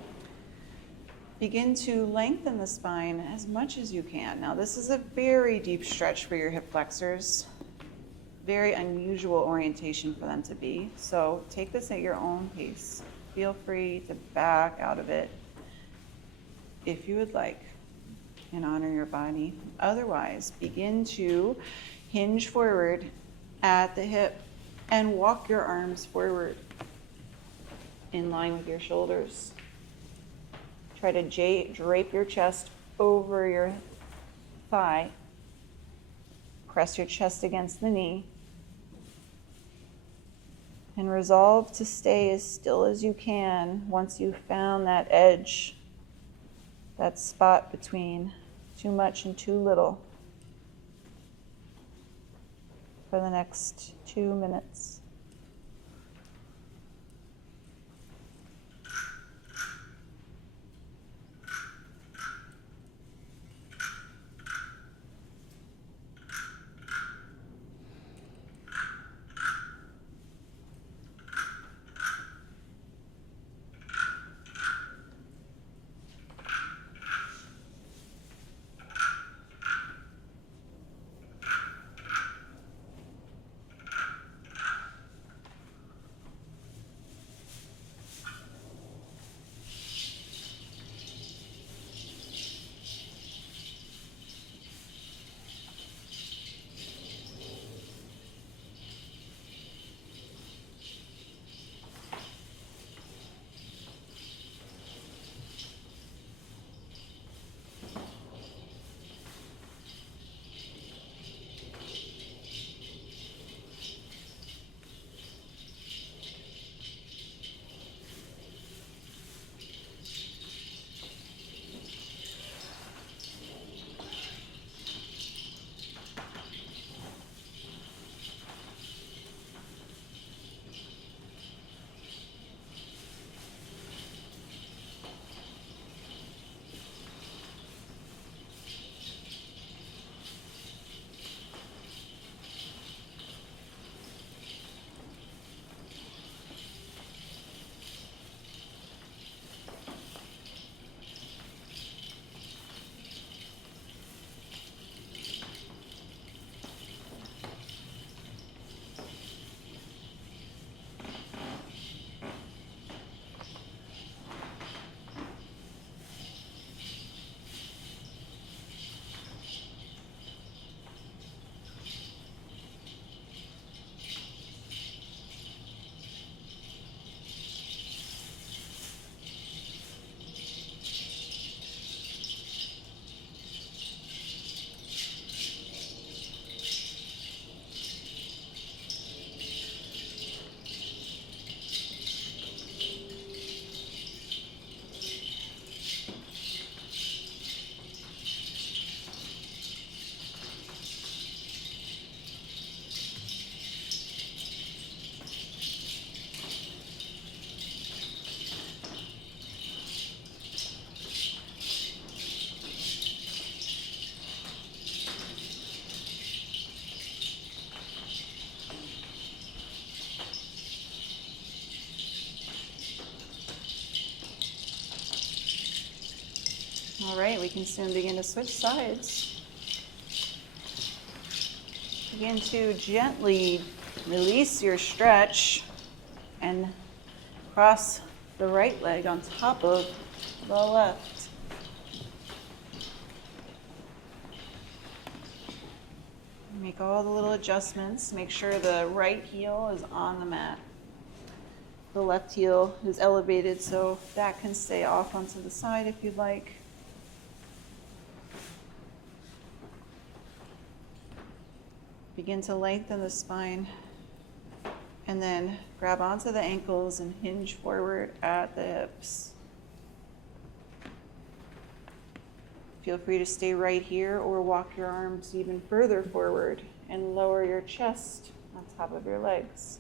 Begin to lengthen the spine as much as you can. Now, this is a very deep stretch for your hip flexors. Very unusual orientation for them to be. So take this at your own pace. Feel free to back out of it if you would like, and honor your body. Otherwise, begin to hinge forward at the hip and walk your arms forward in line with your shoulders. Try to drape your chest over your thigh. Press your chest against the knee. And resolve to stay as still as you can once you've found that edge, that spot between too much and too little, for the next 2 minutes. All right, we can soon begin to switch sides. Begin to gently release your stretch and cross the right leg on top of the left. Make all the little adjustments. Make sure the right heel is on the mat. The left heel is elevated, so that can stay off onto the side if you'd like. Begin to lengthen the spine And then grab onto the ankles and hinge forward at the hips. Feel free to stay right here or walk your arms even further forward and lower your chest on top of your legs.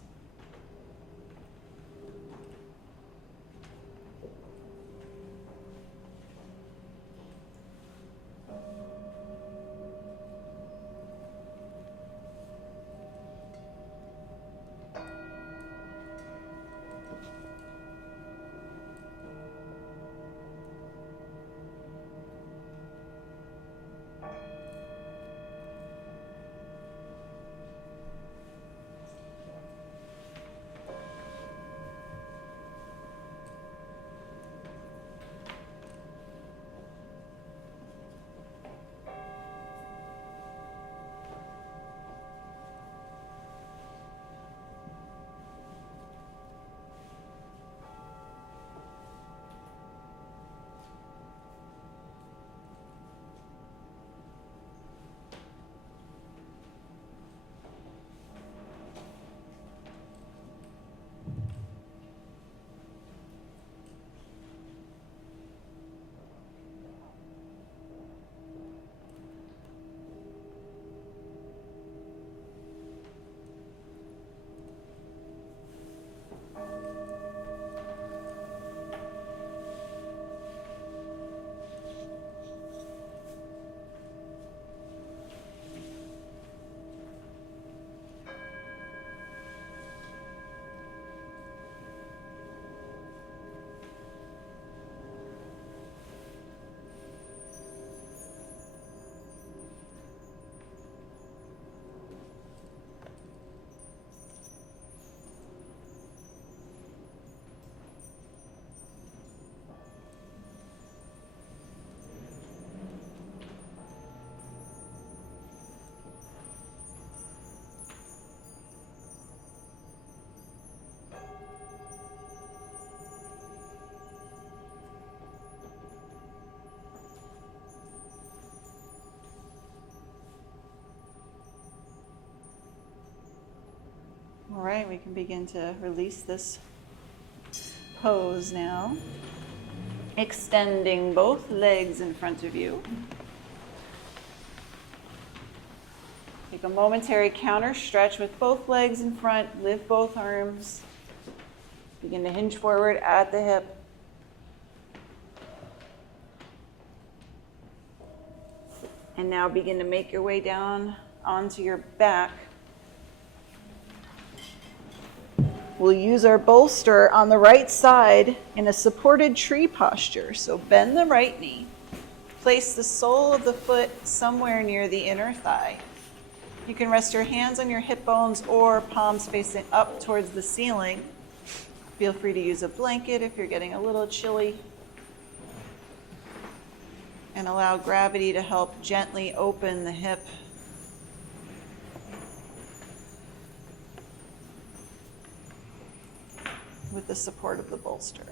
All right, we can begin to release this pose now. Extending both legs in front of you. Take a momentary counter stretch with both legs in front. Lift both arms. Begin to hinge forward at the hip. And now begin to make your way down onto your back. We'll use our bolster on the right side in a supported tree posture. So bend the right knee. Place the sole of the foot somewhere near the inner thigh. You can rest your hands on your hip bones or palms facing up towards the ceiling. Feel free to use a blanket if you're getting a little chilly. And allow gravity to help gently open the hip. With the support of the bolster.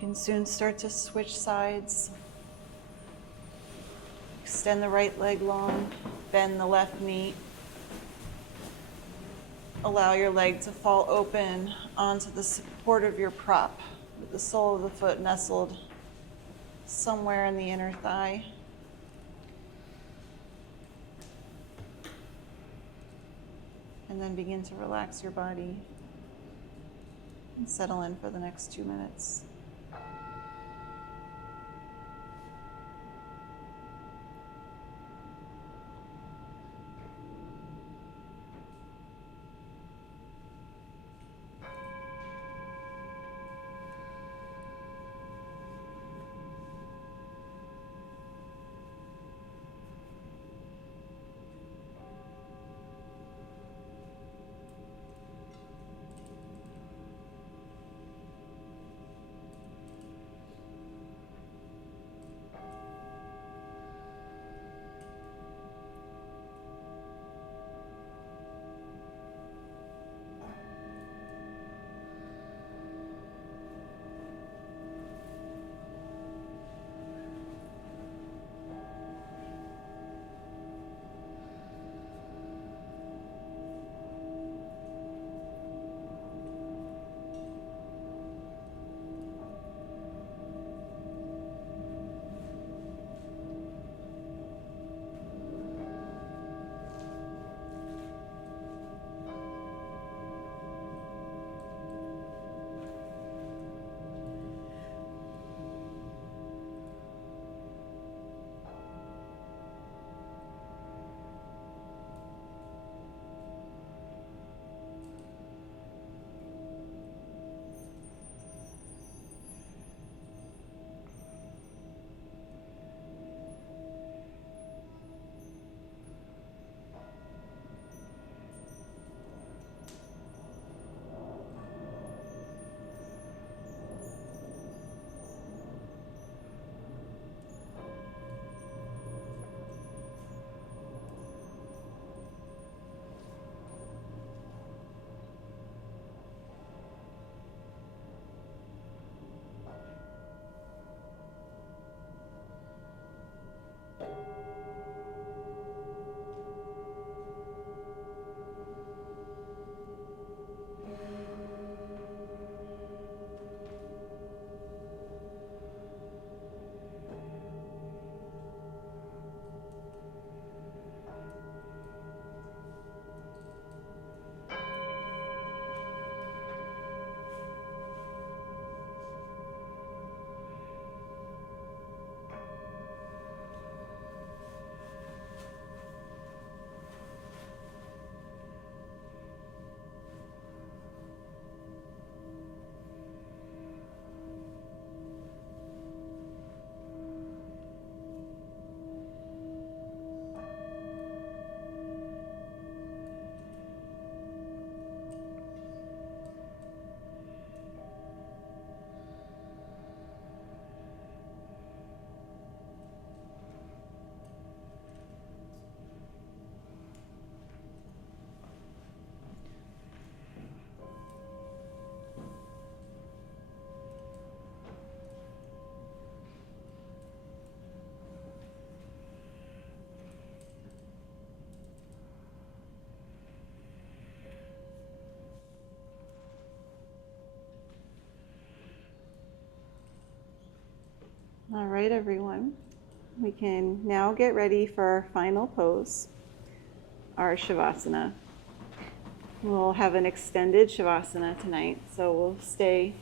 can soon start to switch sides. Extend the right leg long, bend the left knee. Allow your leg to fall open onto the support of your prop, with the sole of the foot nestled somewhere in the inner thigh. And then begin to relax your body and settle in for the next 2 minutes. All right, everyone. We can now get ready for our final pose, our Shavasana. We'll have an extended Shavasana tonight, so we'll stay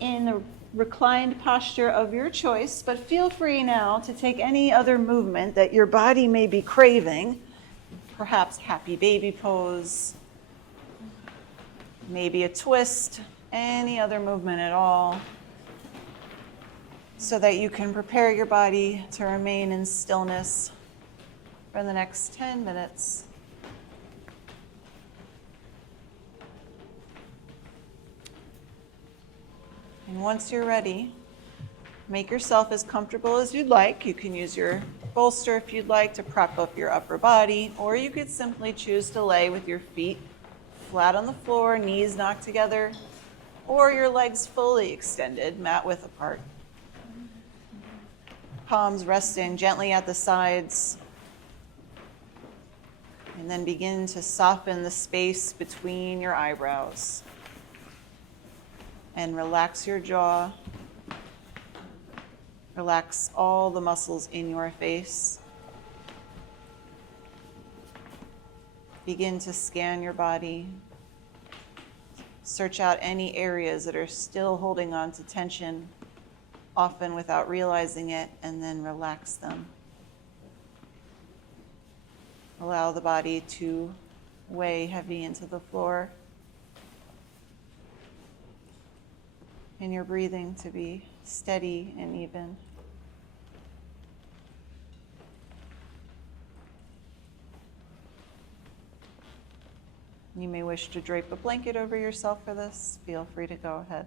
in the reclined posture of your choice, but feel free now to take any other movement that your body may be craving, perhaps happy baby pose, maybe a twist, any other movement at all, so that you can prepare your body to remain in stillness for the next 10 minutes. And once you're ready, make yourself as comfortable as you'd like. You can use your bolster if you'd like to prop up your upper body, or you could simply choose to lay with your feet flat on the floor, knees knocked together, or your legs fully extended, mat width apart. Palms resting gently at the sides. And then begin to soften the space between your eyebrows. And relax your jaw. Relax all the muscles in your face. Begin to scan your body. Search out any areas that are still holding on to tension, often without realizing it, and then relax them. Allow the body to weigh heavy into the floor. And your breathing to be steady and even. You may wish to drape a blanket over yourself for this. Feel free to go ahead.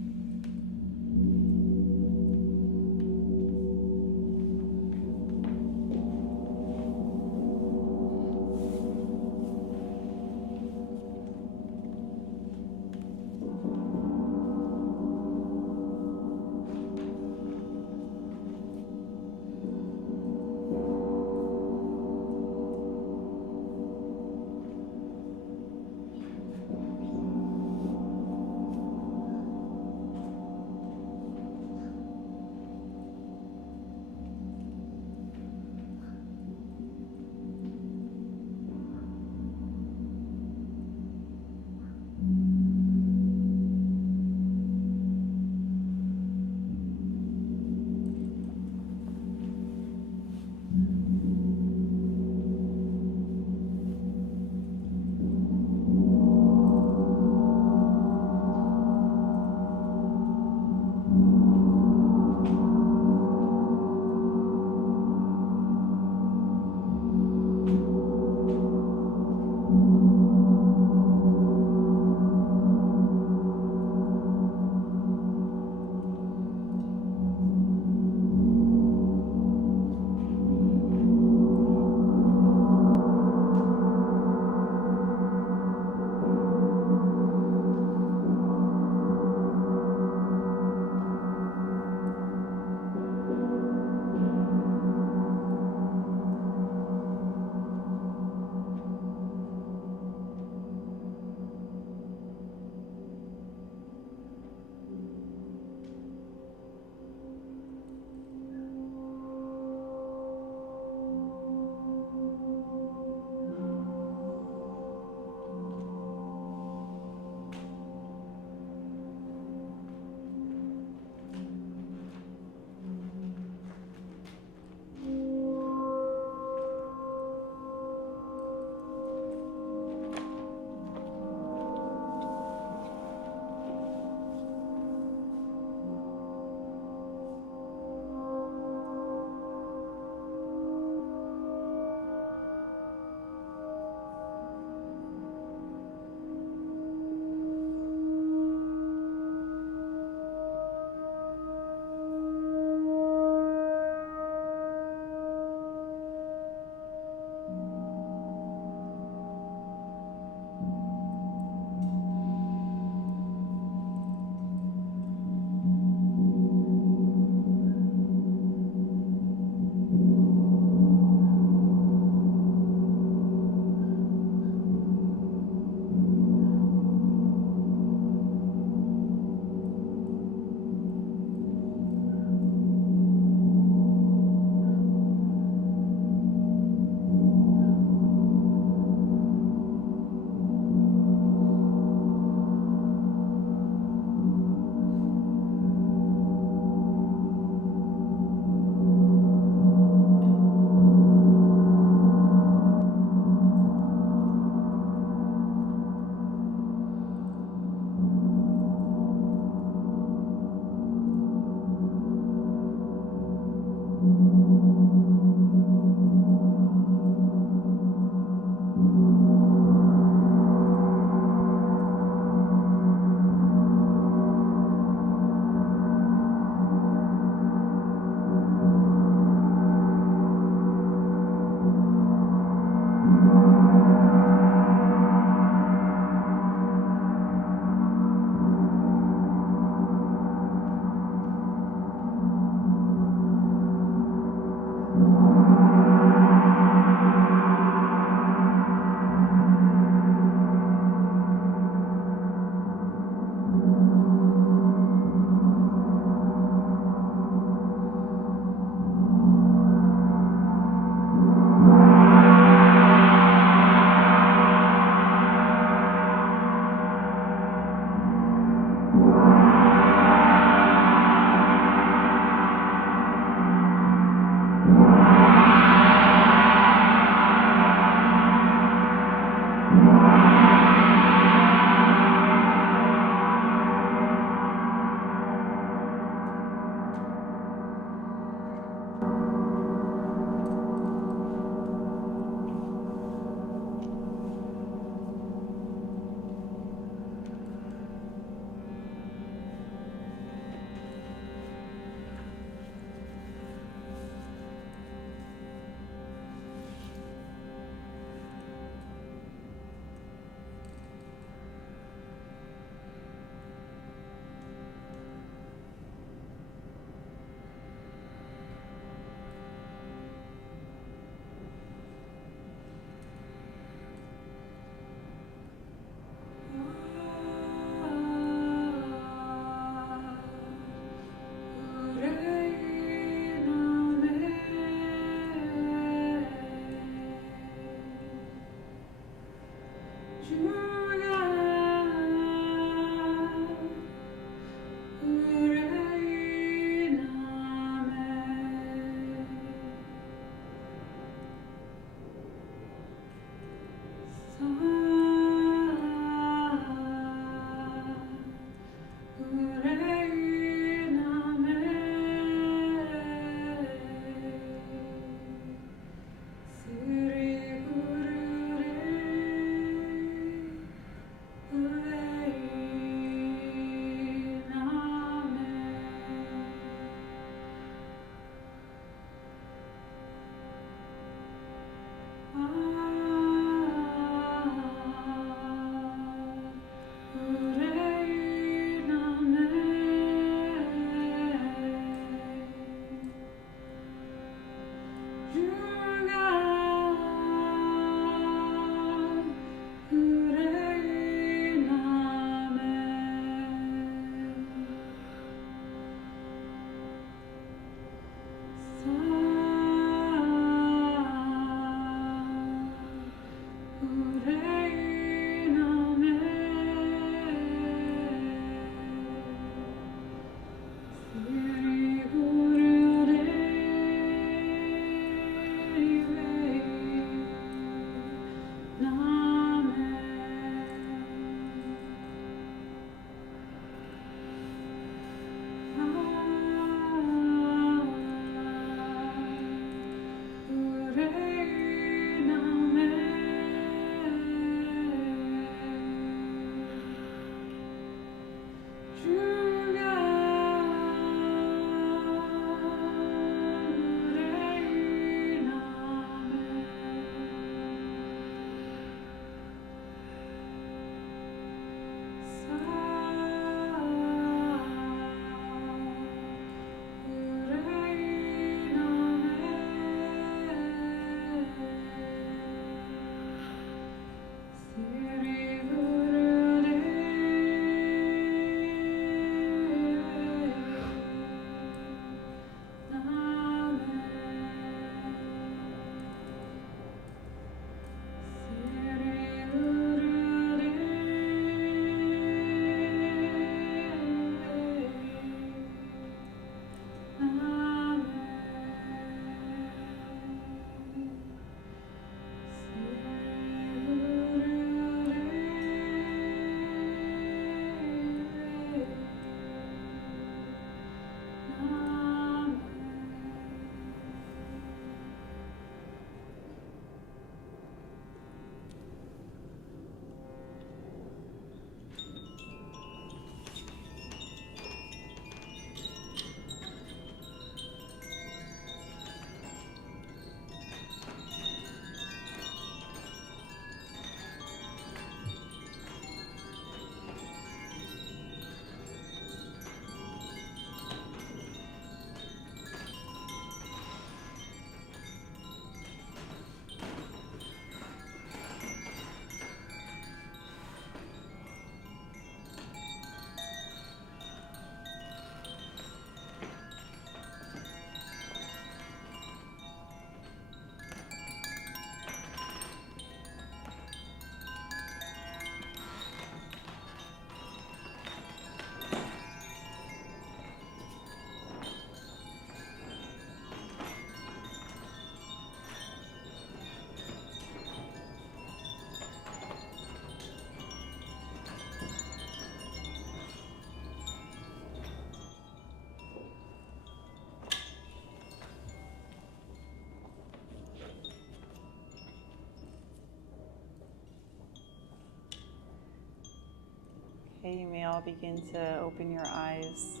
Okay, you may all begin to open your eyes.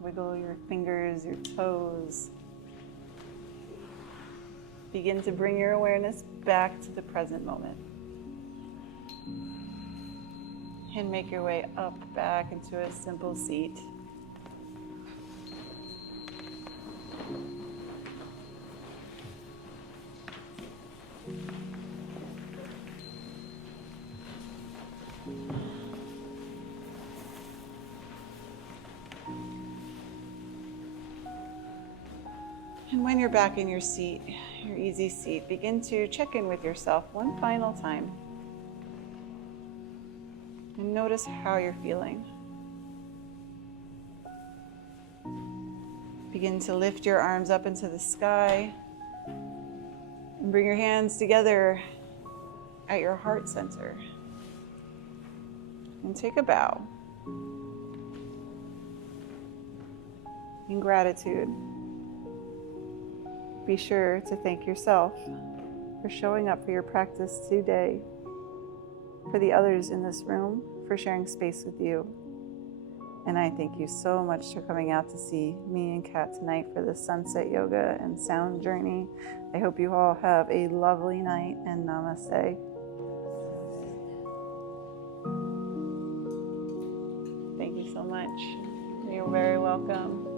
Wiggle your fingers, your toes. Begin to bring your awareness back to the present moment. And make your way up, back into a simple seat. And when you're back in your seat, your easy seat, begin to check in with yourself one final time. And notice how you're feeling. Begin to lift your arms up into the sky and bring your hands together at your heart center. And take a bow. In gratitude, be sure to thank yourself for showing up for your practice today, for the others in this room, for sharing space with you. And I thank you so much for coming out to see me and Kat tonight for the sunset yoga and sound journey. I hope you all have a lovely night, and namaste. Thank you so much. You're very welcome.